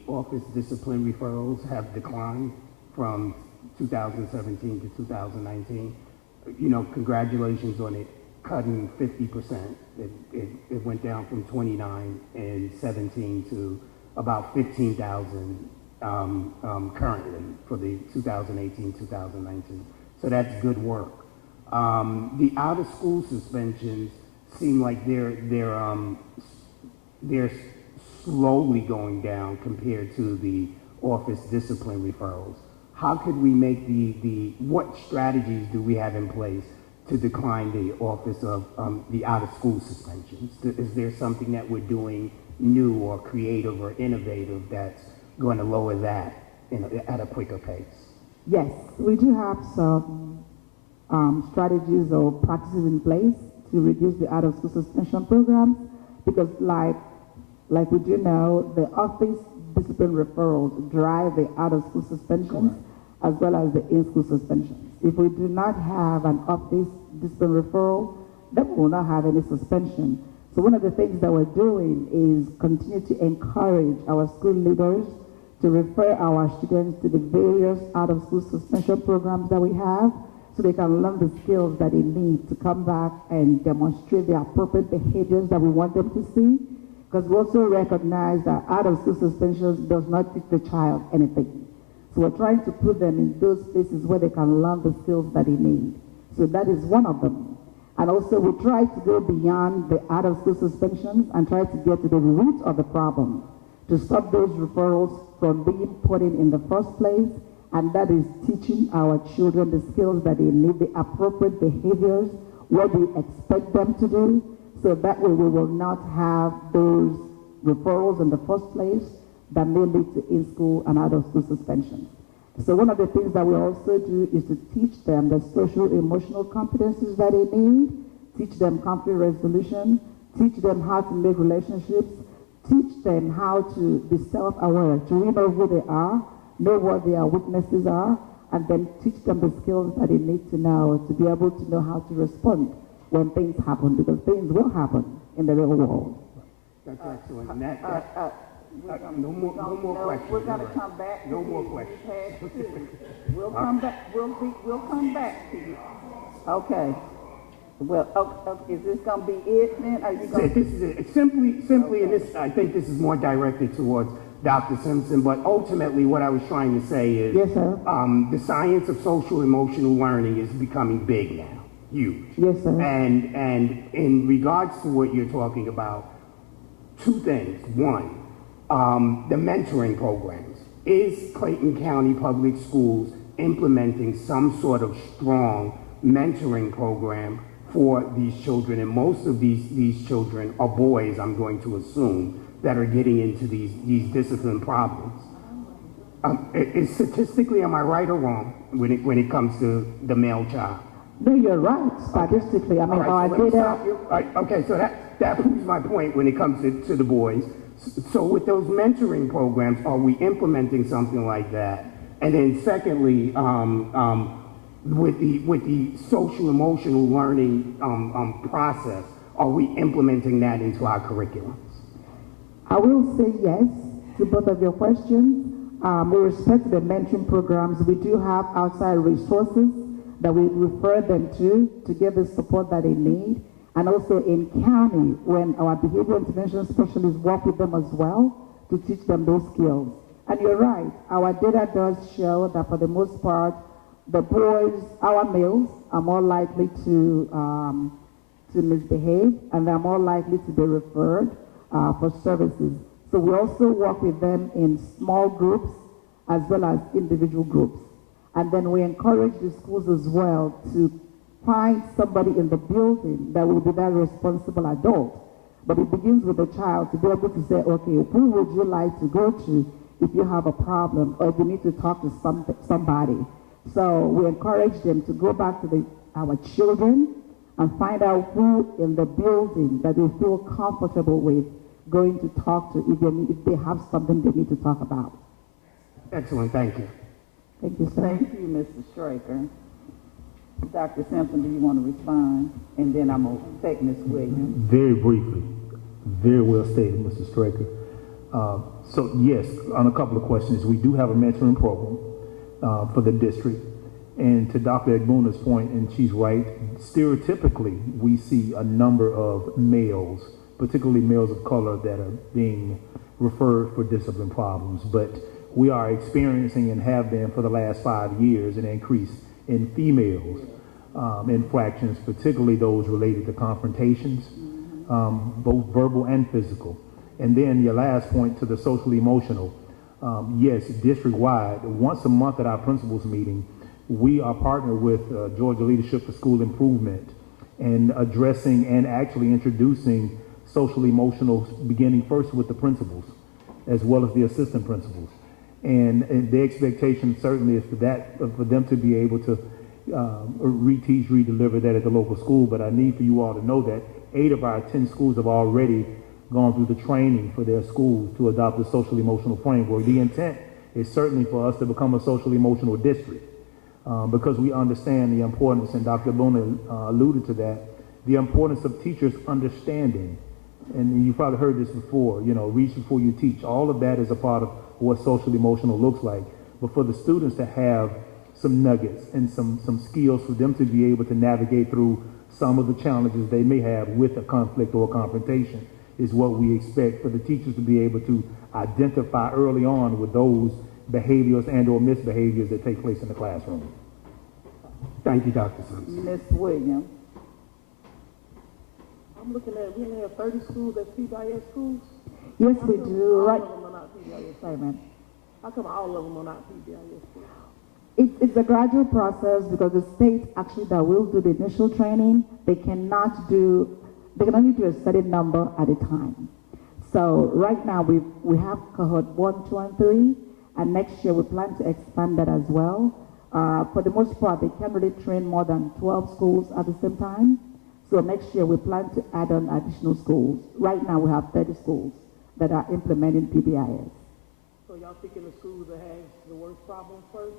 office discipline referrals have declined from 2017 to 2019, congratulations on it cutting 50%. It went down from 29 in 17 to about 15,000 currently for the 2018-2019. So that's good work. The out-of-school suspensions seem like they're slowly going down compared to the office discipline referrals. How could we make what strategies do we have in place to decline the office of the out-of-school suspensions? Is there something that we're doing new or creative or innovative that's going to lower that at a quicker pace? Yes, we do have some strategies or practices in place to reduce the out-of-school suspension programs, because like we do know, the office discipline referrals drive the out-of-school suspensions as well as the in-school suspensions. If we do not have an office discipline referral, then we will not have any suspension. So one of the things that we're doing is continue to encourage our school leaders to refer our students to the various out-of-school suspension programs that we have, so they can learn the skills that they need to come back and demonstrate the appropriate behaviors that we want them to see. Because we also recognize that out-of-school suspensions does not teach the child anything. So we're trying to put them in those places where they can learn the skills that they need. So that is one of them. And also we try to go beyond the out-of-school suspensions and try to get to the root of the problem, to stop those referrals from being put in the first place, and that is teaching our children the skills that they need, the appropriate behaviors, what we expect them to do, so that way we will not have those referrals in the first place that may lead to in-school and out-of-school suspensions. So one of the things that we also do is to teach them the social emotional competencies that they need, teach them conflict resolution, teach them how to make relationships, teach them how to be self-aware, to know who they are, know what their weaknesses are, and then teach them the skills that they need to know to be able to know how to respond when things happen, because things will happen in the real world. That's excellent. No more questions. We're going to come back to No more you. questions. We've had two. We'll come back. We'll come back to you. Okay. Well, is this going to be it then? Are you going This is it. Simply, and this, I think this is more directed towards Dr. Simpson, but ultimately what I was trying to say is, yes, sir. The science of social emotional learning is becoming big now, huge. Yes, sir. And in regards to what you're talking about, two things. One, the mentoring programs. Is Clayton County Public Schools implementing some sort of strong mentoring program for these children? And most of these children are boys, I'm going to assume, that are getting into these discipline problems. Statistically, am I right or wrong when it comes to the male child? No, you're right. Statistically, I mean, our data. Okay, so that proves my point when it comes to the boys. So with those mentoring programs, are we implementing something like that? And then secondly, with the social emotional learning process, are we implementing that into our curriculums? I will say yes to both of your questions. With respect to the mentoring programs, we do have outside resources that we refer them to get the support that they need. And also in county, when our behavior intervention specialists work with them as well to teach them those skills. And you're right, our data does show that for the most part, the boys, our males, are more likely to misbehave, and they're more likely to be referred for services. So we also work with them in small groups as well as individual groups. And then we encourage the schools as well to find somebody in the building that will be that responsible adult. But it begins with the child to be able to say, okay, who would you like to go to if you have a problem or if you need to talk to somebody? So we encourage them to go back to our children and find out who in the building that they feel comfortable with going to talk to if they have something they need to talk about. Excellent, thank you. Thank you, sir. Thank you, Mr. Straker. Dr. Simpson, do you want to respond? And then I'm going to take Ms. Williams. Very briefly, very well stated, Mr. Straker. So yes, on a couple of questions, we do have a mentoring program for the district. And to Dr. Egbuna's point, and she's right, stereotypically, we see a number of males, particularly males of color, that are being referred for discipline problems. But we are experiencing and have been for the last 5 years an increase in females infractions, particularly those related to confrontations, both verbal and physical. And then your last point to the social emotional, yes, district-wide, once a month at our principals meeting, we are partnered with Georgia Leadership for School Improvement and addressing and actually introducing social emotional, beginning first with the principals as well as the assistant principals. And the expectation certainly is for them to be able to reteach, redeliver that at the local school. But I need for you all to know that 8 of our 10 schools have already gone through the training for their schools to adopt the social emotional framework. The intent is certainly for us to become a social emotional district because we understand the importance, and Dr. Egbuna alluded to that, the importance of teachers understanding. And you've probably heard this before, reach before you teach. All of that is a part of what social emotional looks like. But for the students to have some nuggets and some skills for them to be able to navigate through some of the challenges they may have with a conflict or a confrontation is what we expect for the teachers to be able to identify early on with those behaviors and or misbehaviors that take place in the classroom. Thank you, Dr. Simpson. Ms. Williams. I'm looking at, we only have 30 schools as PBIS schools. Yes, we do. Right. All of them are not PBIS. Sorry, ma'am. How come all of them are not PBIS schools? It's a gradual process because the state actually that will do the initial training, they can only do a certain number at a time. So right now we have cohort 1, 2, and 3, and next year we plan to expand that as well. For the most part, they can't really train more than 12 schools at the same time. So next year we plan to add on additional schools. Right now we have 30 schools that are implementing PBIS. So y'all picking the schools that have the worst problems first?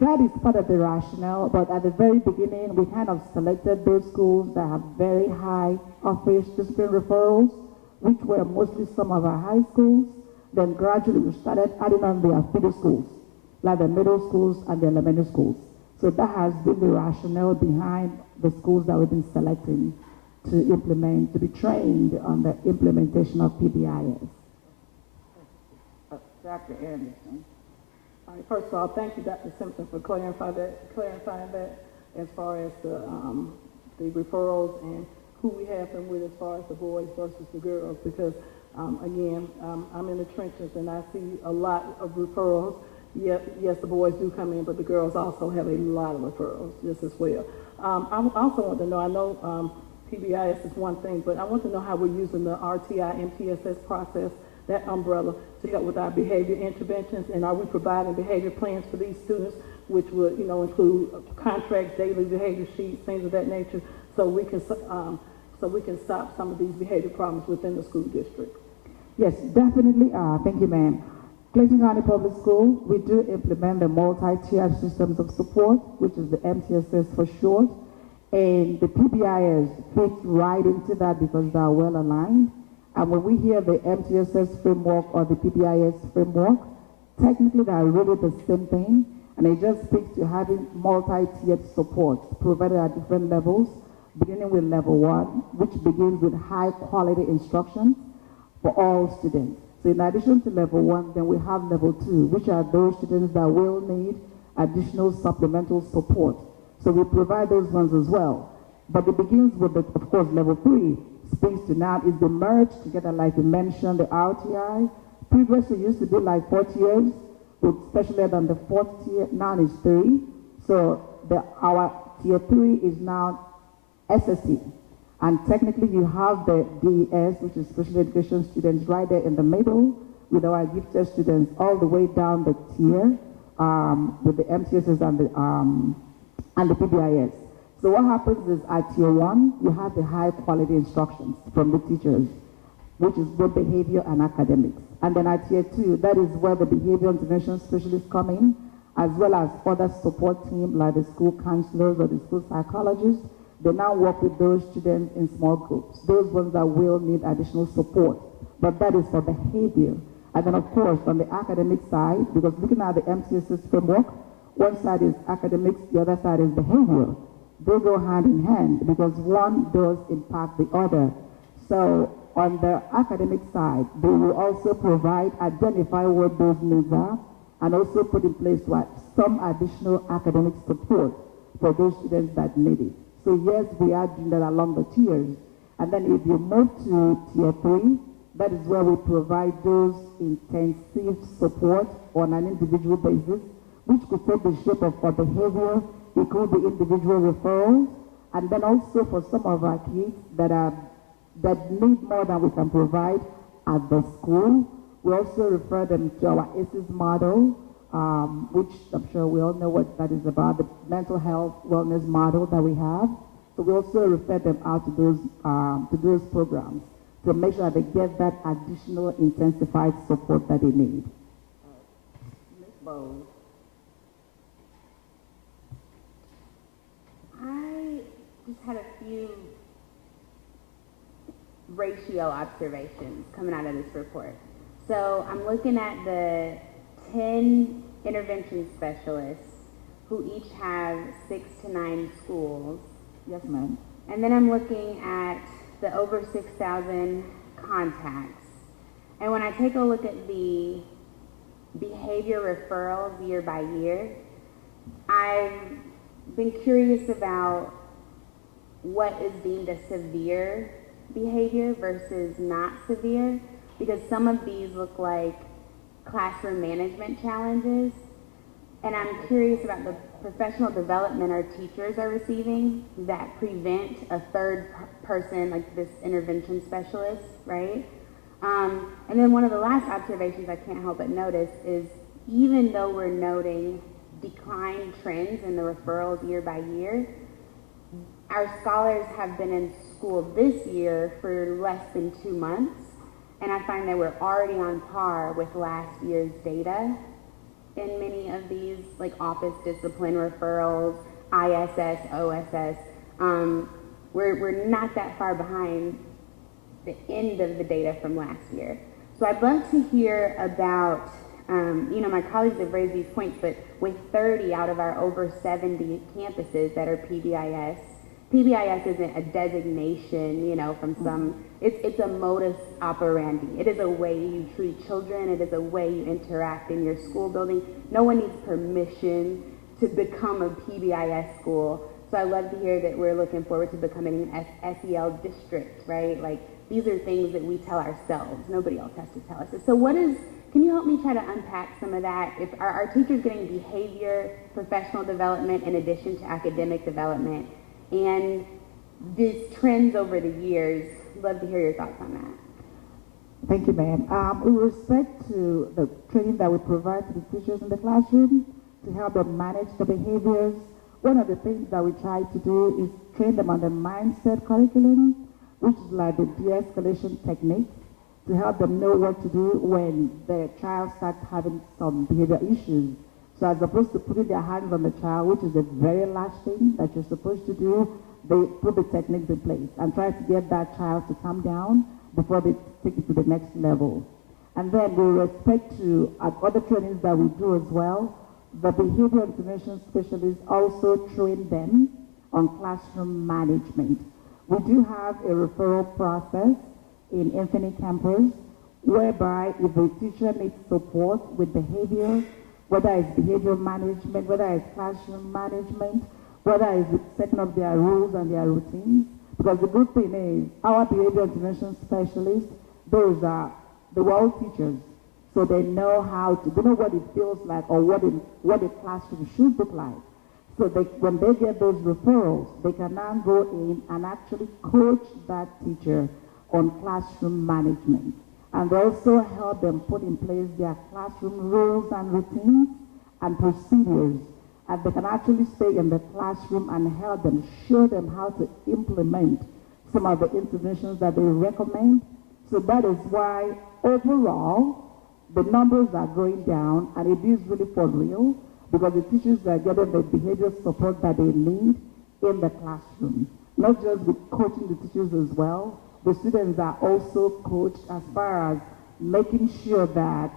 That is part of the rationale, but at the very beginning, we kind of selected those schools that have very high office discipline referrals, which were mostly some of our high schools. Then gradually we started adding on their feeder schools, like the middle schools and the elementary schools. So that has been the rationale behind the schools that we've been selecting to implement, to be trained on the implementation of PBIS. Dr. Anderson. All right, first of all, thank you, Dr. Simpson, for clarifying that as far as the referrals and who we have them with as far as the boys versus the girls, because again, I'm in the trenches and I see a lot of referrals. Yes, the boys do come in, but the girls also have a lot of referrals just as well. I also want to know, I know PBIS is one thing, but I want to know how we're using the RTI MTSS process, that umbrella, to help with our behavior interventions, and are we providing behavior plans for these students, which would, include contracts, daily behavior sheets, things of that nature, so we can stop some of these behavior problems within the school district. Yes, definitely. Thank you, ma'am. Clayton County Public School, we do implement the multi-tiered systems of support, which is the MTSS for short, and the PBIS fits right into that because they are well aligned. And when we hear the MTSS framework or the PBIS framework, technically they are really the same thing, and it just speaks to having multi-tiered support provided at different levels, beginning with level 1, which begins with high quality instruction for all students. So in addition to level 1, then we have level 2, which are those students that will need additional supplemental support. So we provide those ones as well. But it begins with, of course, level 3, space to now is they merge together, like you mentioned, the RTI. Previously used to be like 4 tiers, with special ed on the 4th tier, now it's 3. So our tier 3 is now SSE. And technically you have the DES, which is special education students, right there in the middle, with our gifted students all the way down the tier, with the MTSs and the PBIS. So what happens is at tier 1, you have the high quality instructions from the teachers, which is both behavior and academics. And then at tier 2, that is where the behavior intervention specialists come in, as well as other support team like the school counselors or the school psychologists. They now work with those students in small groups, those ones that will need additional support. But that is for behavior. And then of course, on the academic side, because looking at the MTSS framework, one side is academics, the other side is behavior. They go hand in hand because one does impact the other. So on the academic side, they will also provide, identify what those needs are, and also put in place some additional academic support for those students that need it. So yes, we are doing that along the tiers. And then if you move to tier 3, that is where we provide those intensive support on an individual basis, which could take the shape of for behavior, it could be individual referrals, and then also for some of our kids that need more than we can provide at the school, we also refer them to our ACEs model, which I'm sure we all know what that is about, the mental health wellness model that we have. So we also refer them out to those programs to make sure that they get that additional intensified support that they need. Ms. Bowles. I just had a few ratio observations coming out of this report. So I'm looking at the 10 intervention specialists who each have 6 to 9 schools. Yes, ma'am. And then I'm looking at the over 6,000 contacts. And when I take a look at the behavior referrals year by year, I've been curious about what is deemed a severe behavior versus not severe, because some of these look like classroom management challenges, and I'm curious about the professional development our teachers are receiving that prevent a third person like this intervention specialist, right? And then one of the last observations I can't help but notice is even though we're noting decline trends in the referrals year by year, our scholars have been in school this year for less than 2 months, and I find that we're already on par with last year's data in many of these, like office discipline referrals, ISS, OSS. We're not that far behind the end of the data from last year. So I'd love to hear about, my colleagues have raised these points, but with 30 out of our over 70 campuses that are PBIS, PBIS isn't a designation, from some, it's a modus operandi. It is a way you treat children. It is a way you interact in your school building. No one needs permission to become a PBIS school. So I love to hear that we're looking forward to becoming an SEL district, right? Like, these are things that we tell ourselves. Nobody else has to tell us. So can you help me try to unpack some of that? If are teachers getting behavior, professional development in addition to academic development? And these trends over the years, love to hear your thoughts on that. Thank you, ma'am. With respect to the training that we provide to the teachers in the classroom to help them manage the behaviors, one of the things that we try to do is train them on the mindset curriculum, which is like the de-escalation technique, to help them know what to do when the child starts having some behavior issues. So as opposed to putting their hands on the child, which is the very last thing that you're supposed to do, they put the techniques in place and try to get that child to calm down before they take it to the next level. And then with respect to other trainings that we do as well, the behavior intervention specialists also train them on classroom management. We do have a referral process in Infinite Campus whereby if a teacher needs support with behavior, whether it's behavior management, whether it's classroom management, whether it's setting up their rules and their routines, Because the good thing is, our behavior intervention specialists, those are the world teachers. So they know they know what it feels like or what a classroom should look like. So when they get those referrals, they can now go in and actually coach that teacher on classroom management. And they also help them put in place their classroom rules and routines and procedures. And they can actually stay in the classroom and help them, show them how to implement some of the interventions that they recommend. So that is why overall, the numbers are going down, and it is really for real, because the teachers are getting the behavioral support that they need in the classroom. Not just with coaching the teachers as well, the students are also coached as far as making sure that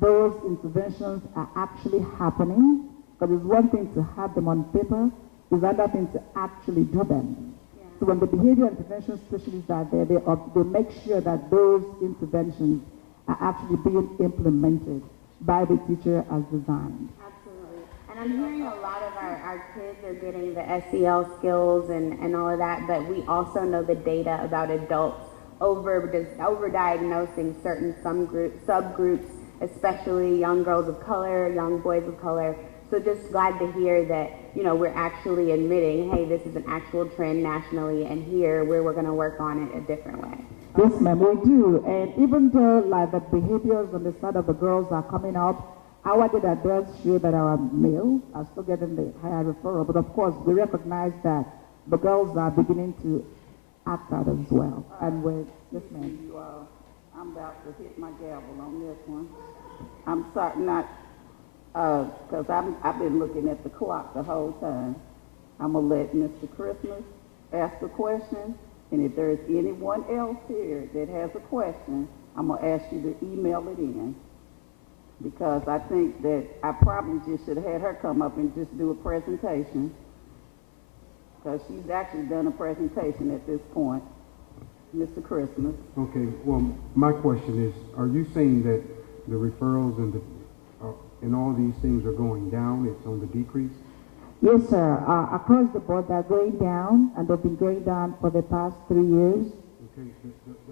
those interventions are actually happening. Because it's one thing to have them on paper, it's another thing to actually do them. Yeah. So when the behavior intervention specialists are there, they make sure that those interventions are actually being implemented by the teacher as designed. Absolutely. And I'm hearing a lot of our kids are getting the SEL skills and all of that, but we also know the data about adults over-diagnosing certain subgroups, especially young girls of color, young boys of color. So just glad to hear that, we're actually admitting, hey, this is an actual trend nationally, and here we're going to work on it a different way. Yes, ma'am, we do. And even though the behaviors on the side of the girls are coming up, our data does show that our males are still getting the higher referral. But of course, we recognize that the girls are beginning to act out as well. And we're, yes, ma'am. I'm about to hit my gavel on this one. I'm sorry, not, because I've been looking at the clock the whole time. I'm going to let Mr. Christmas ask the question. And if there's anyone else here that has a question, I'm going to ask you to email it in. Because I think that I probably just should have had her come up and just do a presentation. Because she's actually done a presentation at this point. Mr. Christmas. Okay, well, my question is, are you saying that the referrals and all these things are going down? It's on the decrease? Yes, sir. Across the board, they're going down, and they've been going down for the past 3 years, Okay.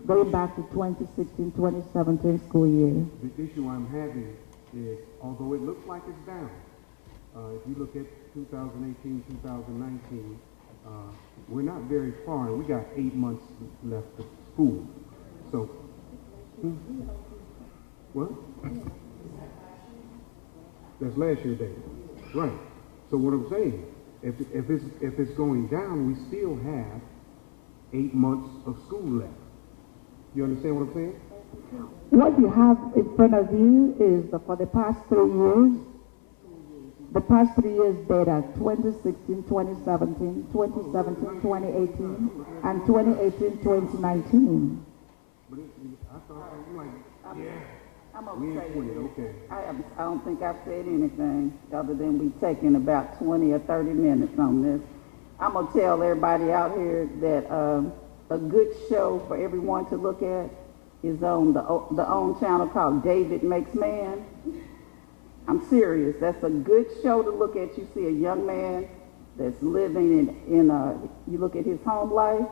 going back to 2016, 2017 school year. The issue I'm having is, although it looks like it's down, if you look at 2018, 2019, we're not very far, and we got 8 months left of school. So, what? That's last year's data, right? So what I'm saying, if it's going down, we still have 8 months of school left. You understand what I'm saying? What you have in front of you is for the past 3 years, the past 3 years data, 2016, 2017, 2017, 2018, and 2018, 2019. But I thought, I'm like, yeah. I'm going to say this. Okay. I don't think I've said anything other than we taking about 20 or 30 minutes on this. I'm going to tell everybody out here that a good show for everyone to look at is on the OWN channel called David Makes Man. I'm serious. That's a good show to look at. You see a young man that's living you look at his home life.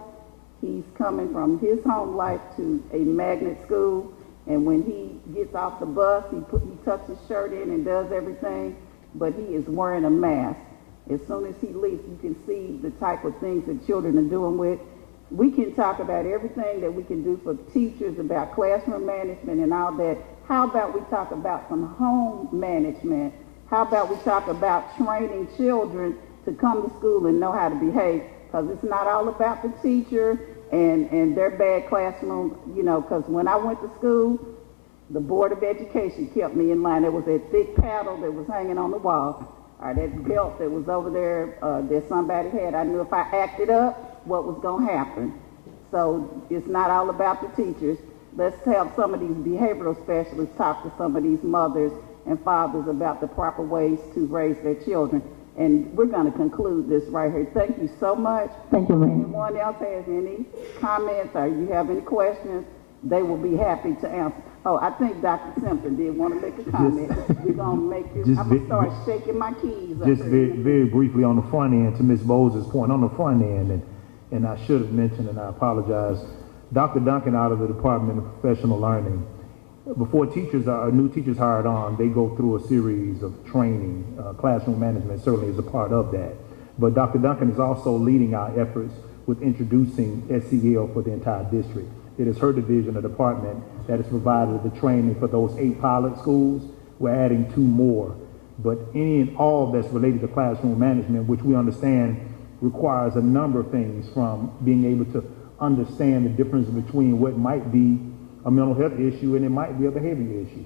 He's coming from his home life to a magnet school. And when he gets off the bus, he tucks his shirt in and does everything, but he is wearing a mask. As soon as he leaves, you can see the type of things that children are doing with. We can talk about everything that we can do for teachers, about classroom management and all that. How about we talk about some home management? How about we talk about training children to come to school and know how to behave? Because it's not all about the teacher and their bad classroom, because when I went to school, the Board of Education kept me in line. There was that thick paddle that was hanging on the wall, or that belt that was over there that somebody had. I knew if I acted up, what was going to happen. So it's not all about the teachers. Let's have some of these behavioral specialists talk to some of these mothers and fathers about the proper ways to raise their children. And we're going to conclude this right here. Thank you so much. Thank you, ma'am. Anyone else has any comments or you have any questions, they will be happy to answer. Oh, I think Dr. Simpson did want to make a comment. We're going to make it, I'm going to start shaking my keys. Just very briefly on the front end, to Ms. Bowles' point, on the front end, and And I should have mentioned, and I apologize, Dr. Duncan out of the Department of Professional Learning. Before new teachers hired on, they go through a series of training. Classroom management certainly is a part of that. But Dr. Duncan is also leading our efforts with introducing SEL for the entire district. It is her division, a department, that has provided the training for those 8 pilot schools. We're adding 2 more. But any and all that's related to classroom management, which we understand requires a number of things, from being able to understand the difference between what might be a mental health issue and it might be a behavior issue.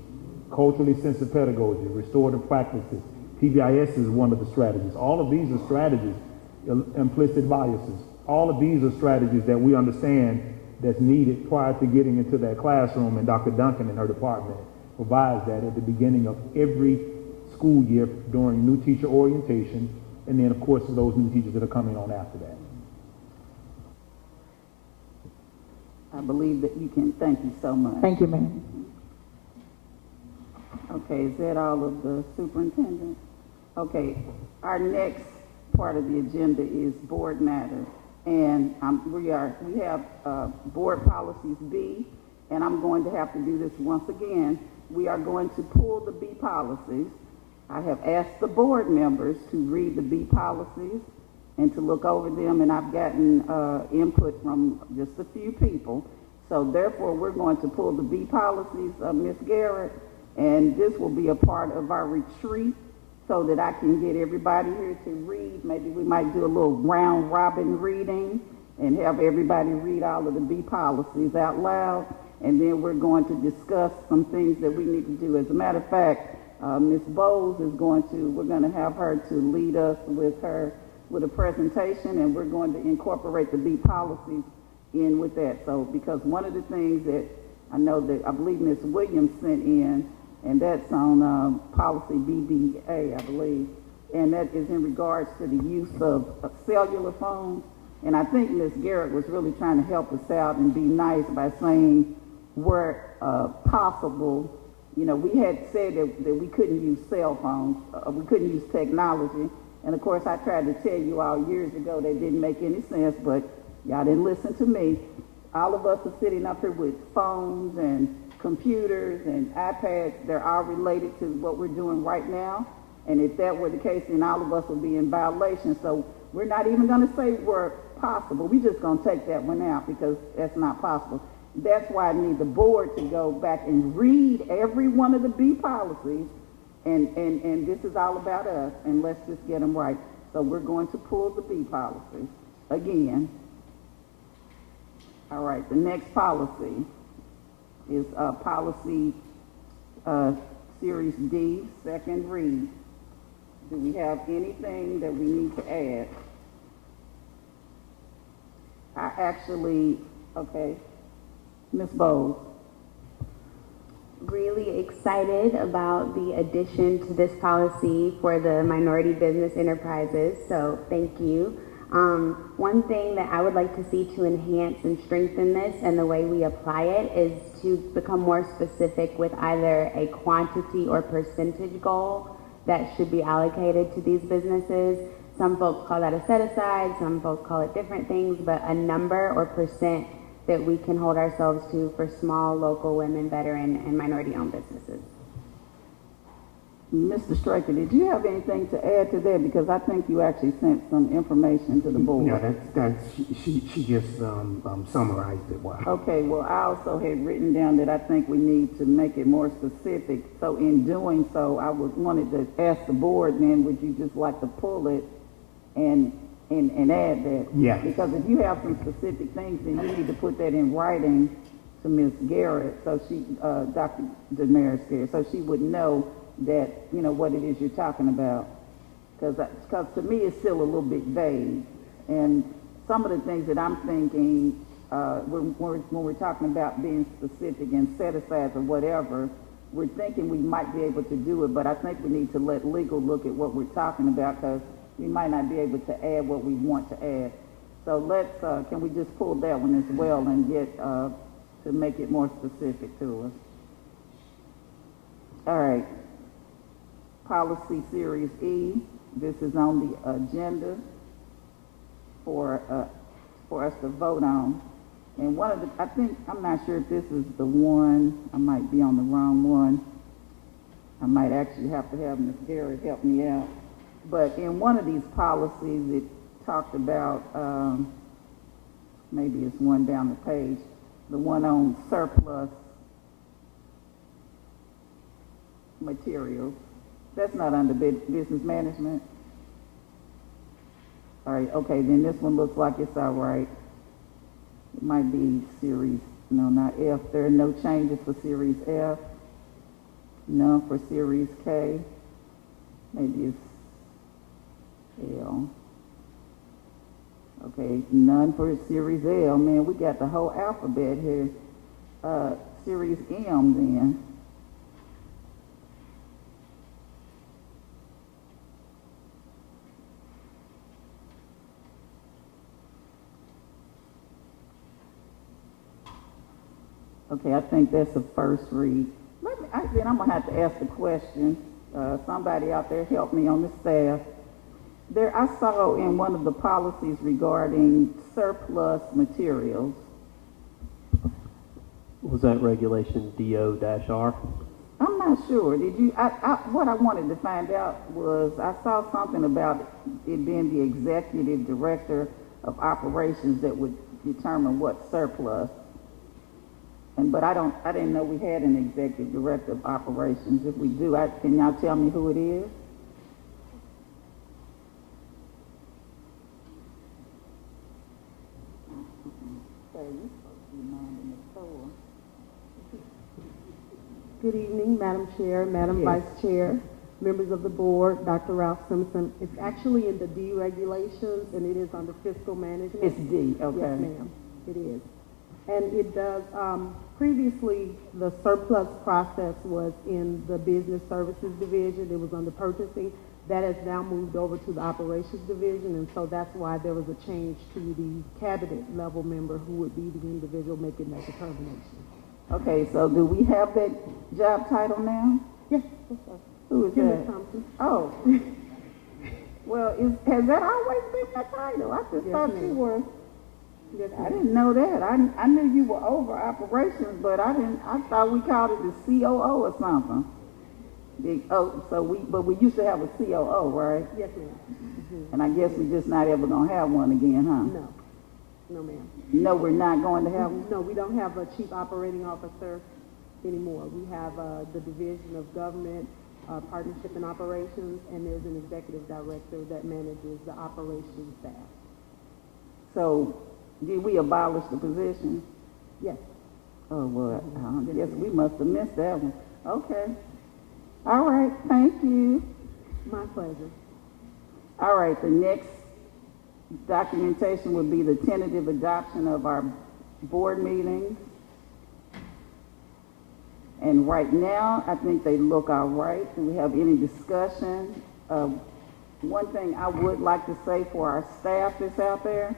Culturally sensitive pedagogy, restorative practices, PBIS is one of the strategies. All of these are strategies, implicit biases. All of these are strategies that we understand that's needed prior to getting into that classroom, and Dr. Duncan and her department provides that at the beginning of every school year during new teacher orientation, and then of course for those new teachers that are coming on after that. I believe that you can. Thank you so much. Thank you, ma'am. Okay, is that all of the superintendent? Okay, our next part of the agenda is board matters. And we have board policies B, and I'm going to have to do this once again. We are going to pull the B policies. I have asked the board members to read the B policies and to look over them, and I've gotten input from just a few people. So therefore, we're going to pull the B policies, Ms. Garrett, and this will be a part of our retreat so that I can get everybody here to read. Maybe we might do a little round robin reading and have everybody read all of the B policies out loud, and then we're going to discuss some things that we need to do. As a matter of fact, Ms. Bowles is we're going to have her to lead us with a presentation, and we're going to incorporate the B policies in with that. So, because one of the things that I believe Ms. Williams sent in, and that's on policy BBA, I believe, and that is in regards to the use of cellular phones. And I think Ms. Garrett was really trying to help us out and be nice by saying where possible, we had said that we couldn't use cell phones, we couldn't use technology. And of course, I tried to tell you all years ago that didn't make any sense, but y'all didn't listen to me. All of us are sitting up here with phones and computers and iPads. They're all related to what we're doing right now. And if that were the case, then all of us would be in violation. So we're not even going to say where possible. We're just going to take that one out because that's not possible. That's why I need the board to go back and read every one of the B policies. And this is all about us, and let's just get them right. So we're going to pull the B policy again. All right, the next policy is policy series D, second read. Do we have anything that we need to add? Okay, Ms. Bowles. Really excited about the addition to this policy for the minority business enterprises, so thank you. One thing that I would like to see to enhance and strengthen this and the way we apply it is to become more specific with either a quantity or percentage goal that should be allocated to these businesses. Some folks call that a set aside, some folks call it different things, but a number or percent that we can hold ourselves to for small, local, women, veteran, and minority-owned businesses. Mr. Straker, did you have anything to add to that? Because I think you actually sent some information to the board. Yeah, she just summarized it well. Okay, well, I also had written down that I think we need to make it more specific. So in doing so, I wanted to ask the board, then, would you just like to pull it and add that? Yes. Because if you have some specific things, then you need to put that in writing to Ms. Garrett, so she, Dr. Damaris Garrett, so she would know that, what it is you're talking about. Because to me, it's still a little bit vague. And some of the things that I'm thinking, when we're talking about being specific and set-asides or whatever, we're thinking we might be able to do it, but I think we need to let legal look at what we're talking about, because we might not be able to add what we want to add. So can we just pull that one as well and get, to make it more specific to us? All right. Policy Series E. This is on the agenda for for us to vote on. And one of the, I think, I'm not sure if this is the one, I might be on the wrong one. I might actually have to have Ms. Garrett help me out. But in one of these policies, it talked about, maybe it's one down the page, the one on surplus materials. That's not under business management. All right, okay, then this one looks like it's all right. It might be series, no, not F. There are no changes for series F. None for series K. Maybe it's L. Okay, none for series L. Man, we got the whole alphabet here. Series M then. Okay, I think that's the first read. Then I'm gonna have to ask the question. Somebody out there help me on the staff. There, I saw in one of the policies regarding surplus materials. Was that regulation DO-R? I'm not sure. Did you? What I wanted to find out was I saw something about it being the executive director of operations that would determine what surplus. But I didn't know we had an executive director of operations. If we do, can y'all tell me who it is? Good evening, Madam Chair, Madam Vice Chair, members of the board, Dr. Ralph Simpson. It's actually in the D regulations, and it is under fiscal management. It's D, okay. Yes, ma'am, it is. And it does, previously, the surplus process was in the business services division. It was under purchasing. That has now moved over to the operations division, and so that's why there was a change to the cabinet level member who would be the individual making that determination. Okay, so do we have that job title now? Yes. Who is Kimmy that? Thompson. Oh. Well, has that always been that title? I just thought you were. Yes, I didn't know that. I knew you were over operations, but I thought we called it the COO or something. But we used to have a COO, right? Yes, ma'am. Mm-hmm. And I guess we're just not ever gonna have one again, huh? No, ma'am. No, we're not going to have one? No, we don't have a chief operating officer anymore. We have the division of government, partnership and operations, and there's an executive director that manages the operations staff. So, did we abolish the position? Yes. Oh, well, I guess we must have missed that one. Okay. All right, thank you. My pleasure. All right, the next documentation would be the tentative adoption of our board meetings. And right now, I think they look all right. Do we have any discussion? One thing I would like to say for our staff that's out there,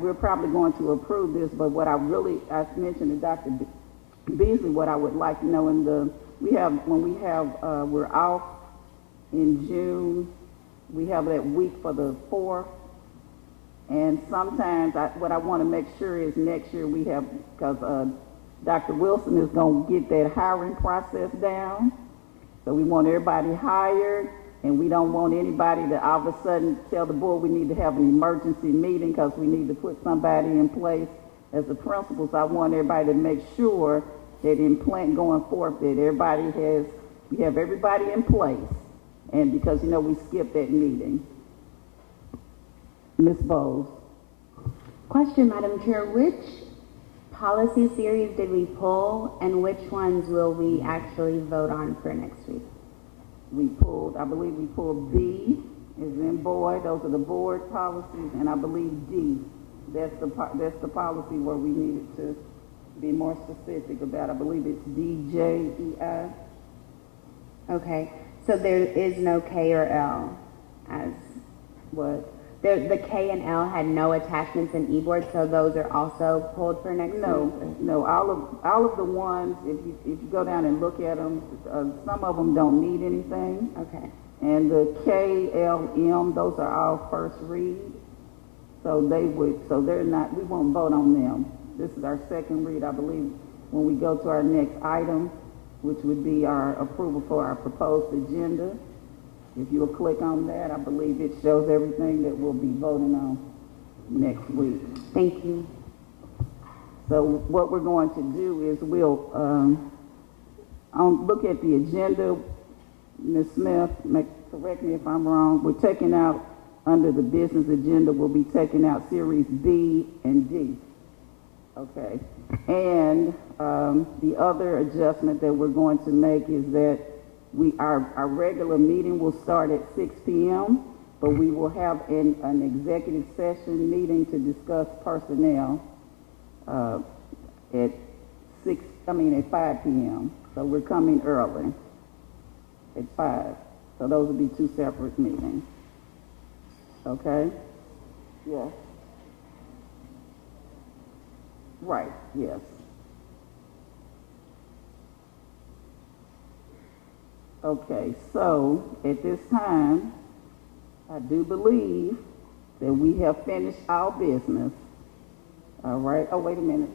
we're probably going to approve this, but what I mentioned to Dr. Beasley, what I would like to know we're off in June, we have that week for the 4th, and sometimes what I want to make sure is next year we have, because Dr. Wilson is going to get that hiring process down, so we want everybody hired, and we don't want anybody to all of a sudden tell the board we need to have an emergency meeting because we need to put somebody in place as the principal. So I want everybody to make sure that in plan going forth that we have everybody in place. And because, we skipped that meeting. Ms. Bowles. Question, Madam Chair, which policy series did we pull and which ones will we actually vote on for next week? I believe we pulled B, as in boy, those are the board policies, and I believe D, that's the policy where we needed to be more specific about. I believe it's DJEI. Okay, so there is no K or L as what? The K and L had no attachments in e-board, so those are also pulled for next week? No, all of the ones, if you go down and look at them, some of them don't need anything. Okay. And the K, L, M, those are all first read. So they're not, we won't vote on them. This is our second read, I believe, when we go to our next item, which would be our approval for our proposed agenda. If you will click on that, I believe it shows everything that we'll be voting on next week. Thank you. So what we're going to do is we'll look at the agenda. Ms. Smith, correct me if I'm wrong, we're taking out, under the business agenda, we'll be taking out series B and D. Okay. And the other adjustment that we're going to make is that our regular meeting will start at 6 p.m., but we will have an executive session meeting to discuss personnel at 5 p.m. So we're coming early at 5. So those will be two separate meetings. Okay? Yes. Right, yes. Okay, so at this time, I do believe that we have finished our business. All right. Oh, wait a minute.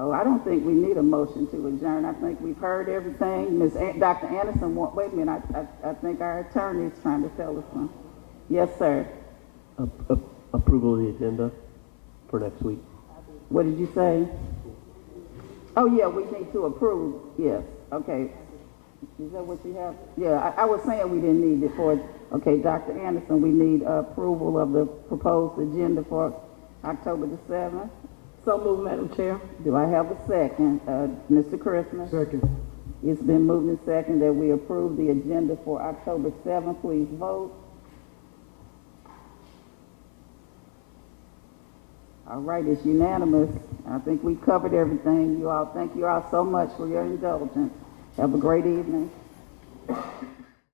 Oh, I don't think we need a motion to adjourn. I think we've heard everything. Dr. Anderson, wait a minute. I think our attorney is trying to tell us something. Yes, sir. Approval of the agenda for next week. What did you say? Oh, yeah, we need to approve. Yes. Okay. Is that what you have? Yeah, I was saying we didn't need it for, okay, Dr. Anderson, we need approval of the proposed agenda for October the 7th. So moved, Madam Chair. Do I have a second? Mr. Christmas? Second. It's been moved and second that we approve the agenda for October 7th. Please vote. All right, it's unanimous. I think we covered everything. Thank you all so much for your indulgence. Have a great evening.